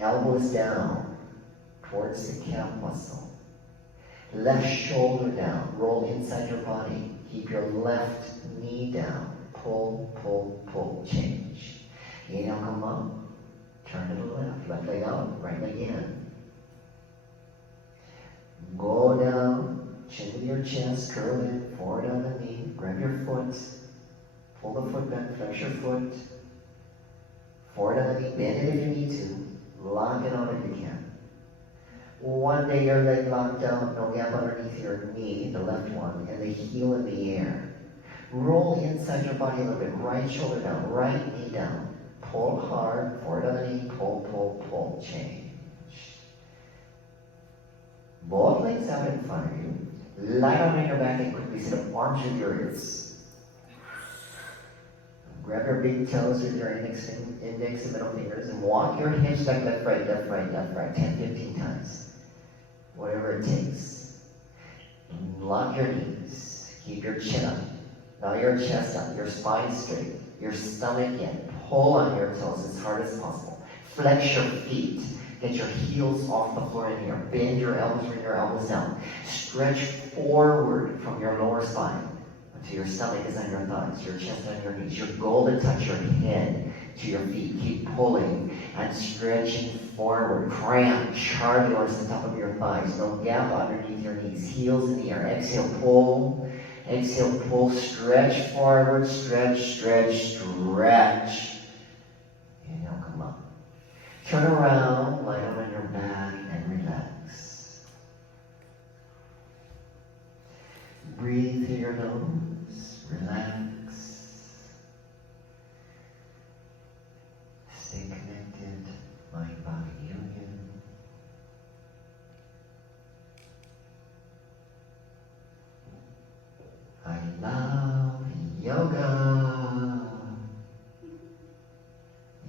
Elbows down towards the calf muscle. Left shoulder down, roll inside your body. Keep your left knee down. Pull, pull, pull, change. Inhale, come up. Turn to the left leg out, right leg in. Go down, chin to your chest, curl in, forward on the knee, grab your foot, pull the foot back, flex your foot, forward on the knee, bend it if you need to, lock it out if you can. One day your leg locked out, no gap underneath your knee, the left one, and the heel in the air. Roll inside your body a little bit, right shoulder down, right knee down. Pull hard, forward on the knee, pull, pull, pull, change. Both legs out in front of you. Lie down on your back and quickly sit up, arms with your ears. Grab your big toes with your index and middle fingers and walk your hips back left, right, left, right, left, right, 10, 15 times. Whatever it takes. Lock your knees. Keep your chin up. Now your chest up, your spine straight, your stomach in. Pull on your toes as hard as possible. Flex your feet. Get your heels off the floor in here. Bend your elbows, bring your elbows down. Stretch forward from your lower spine until your stomach is on your thighs, your chest on your knees. Your goal to touch your head to your feet. Keep pulling. and stretching forward. Cramp, charge yours on top of your thighs. No gap underneath your knees. Heels in the air. Exhale, pull. Exhale, pull. Stretch forward. Stretch, stretch, stretch. Inhale, come up. Turn around, lie down on your back, and relax. Breathe through your nose. Relax. Stay connected. Mind-body union. I love yoga.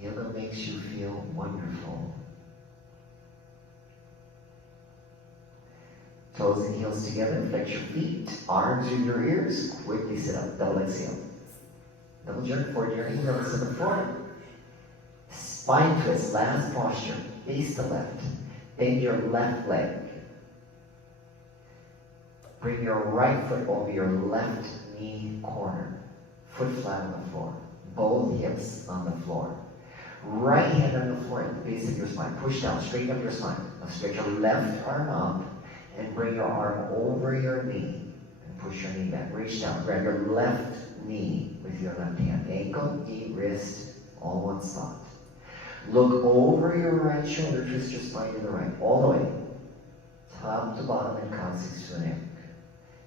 Yoga makes you feel wonderful. Toes and heels together, flex your feet, arms with your ears, quickly sit up, double exhale. Double jerk, forward journey, notice to the floor. Spine twist, last posture, face the left. Bend your left leg. Bring your right foot over your left knee corner. Foot flat on the floor. Both hips on the floor. Right hand on the floor at the base of your spine. Push down, straighten up your spine. Now stretch your left arm up and bring your arm over your knee. And push your knee back. Reach down, grab your left knee with your left hand. Ankle, knee, wrist, all one spot. Look over your right shoulder, twist your spine to the right, all the way. Top to bottom and count 6 to the neck.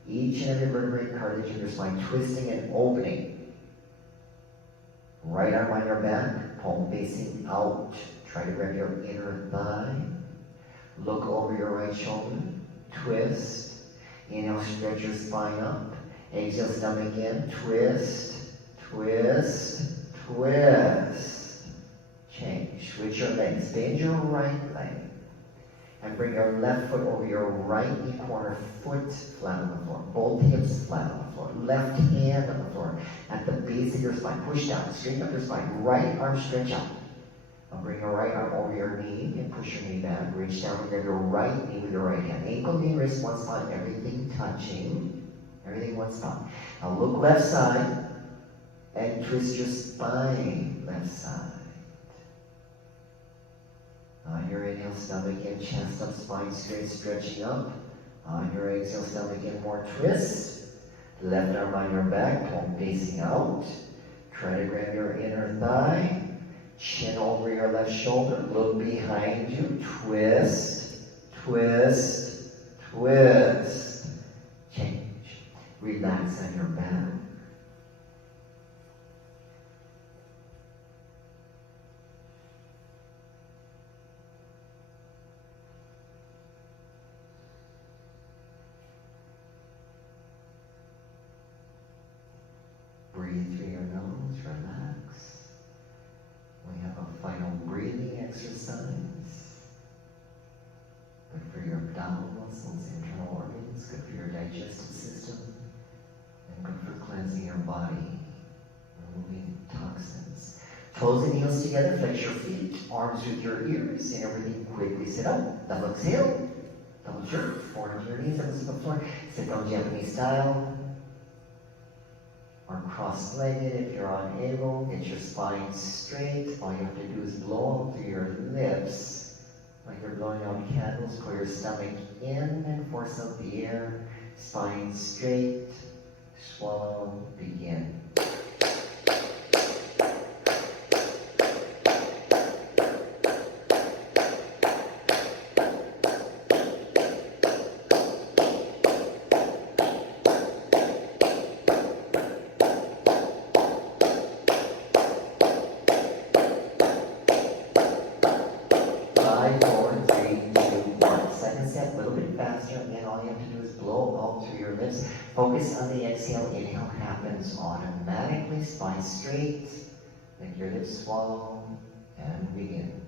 Each and every vertebrae cartilage in your spine twisting and opening. Right arm on your back, palm facing out. Try to grab your inner thigh. Look over your right shoulder. Twist. Inhale, stretch your spine up. Exhale, stomach in. Twist, twist, twist. Change. Switch your legs. Bend your right leg. And bring your left foot over your right knee corner, foot flat on the floor. Both hips flat on the floor. Left hand on the floor. At the base of your spine, push down, straighten up your spine. Right arm stretch out. Now bring your right arm over your knee and push your knee back. Reach down and grab your right knee with your right hand. Ankle, knee, wrist, one spot. Everything touching. Everything one spot. Now look left side and twist your spine left side. On your inhale, stomach in, chest up, spine straight, stretching up. On your exhale, stomach in, more twist. Left arm on your back, palm facing out. Try to grab your inner thigh. Chin over your left shoulder. Look behind you. Twist, twist, twist. Change. Relax on your back. Breathe through your nose, relax. We have a final breathing exercise. Good for your abdominal muscles, internal organs, good for your digestive system, and good for cleansing your body, removing toxins. Toes and heels together, flex your feet, arms with your ears, and everything quickly sit up. Double exhale, double jerk, forward on your knees, elbows to the floor. Sit down Japanese style. Or cross-legged if you're unable. Get your spine straight. All you have to do is blow out through your lips like you're blowing out candles. Pull your stomach in and force out the air. Spine straight. Swallow. Begin. Focus on the exhale. Inhale happens automatically. Spine straight. Make your lips swallow. And begin.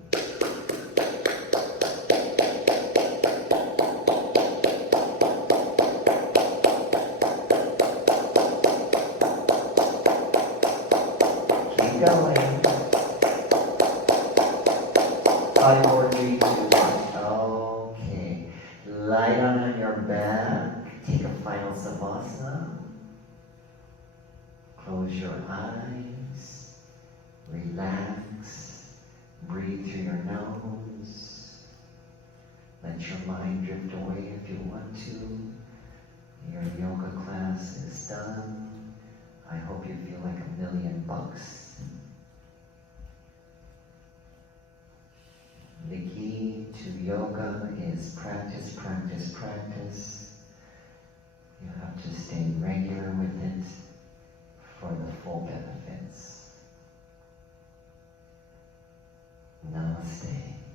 Keep going. 5, 4, 3, 2, 1. Okay. Lie down on your back. Take a final savasana. Close your eyes. Relax. Breathe through your nose. Let your mind drift away if you want to. Your yoga class is done. I hope you feel like $1,000,000. The key to yoga is practice, practice, practice. You have to stay regular with it for the full benefits. Namaste.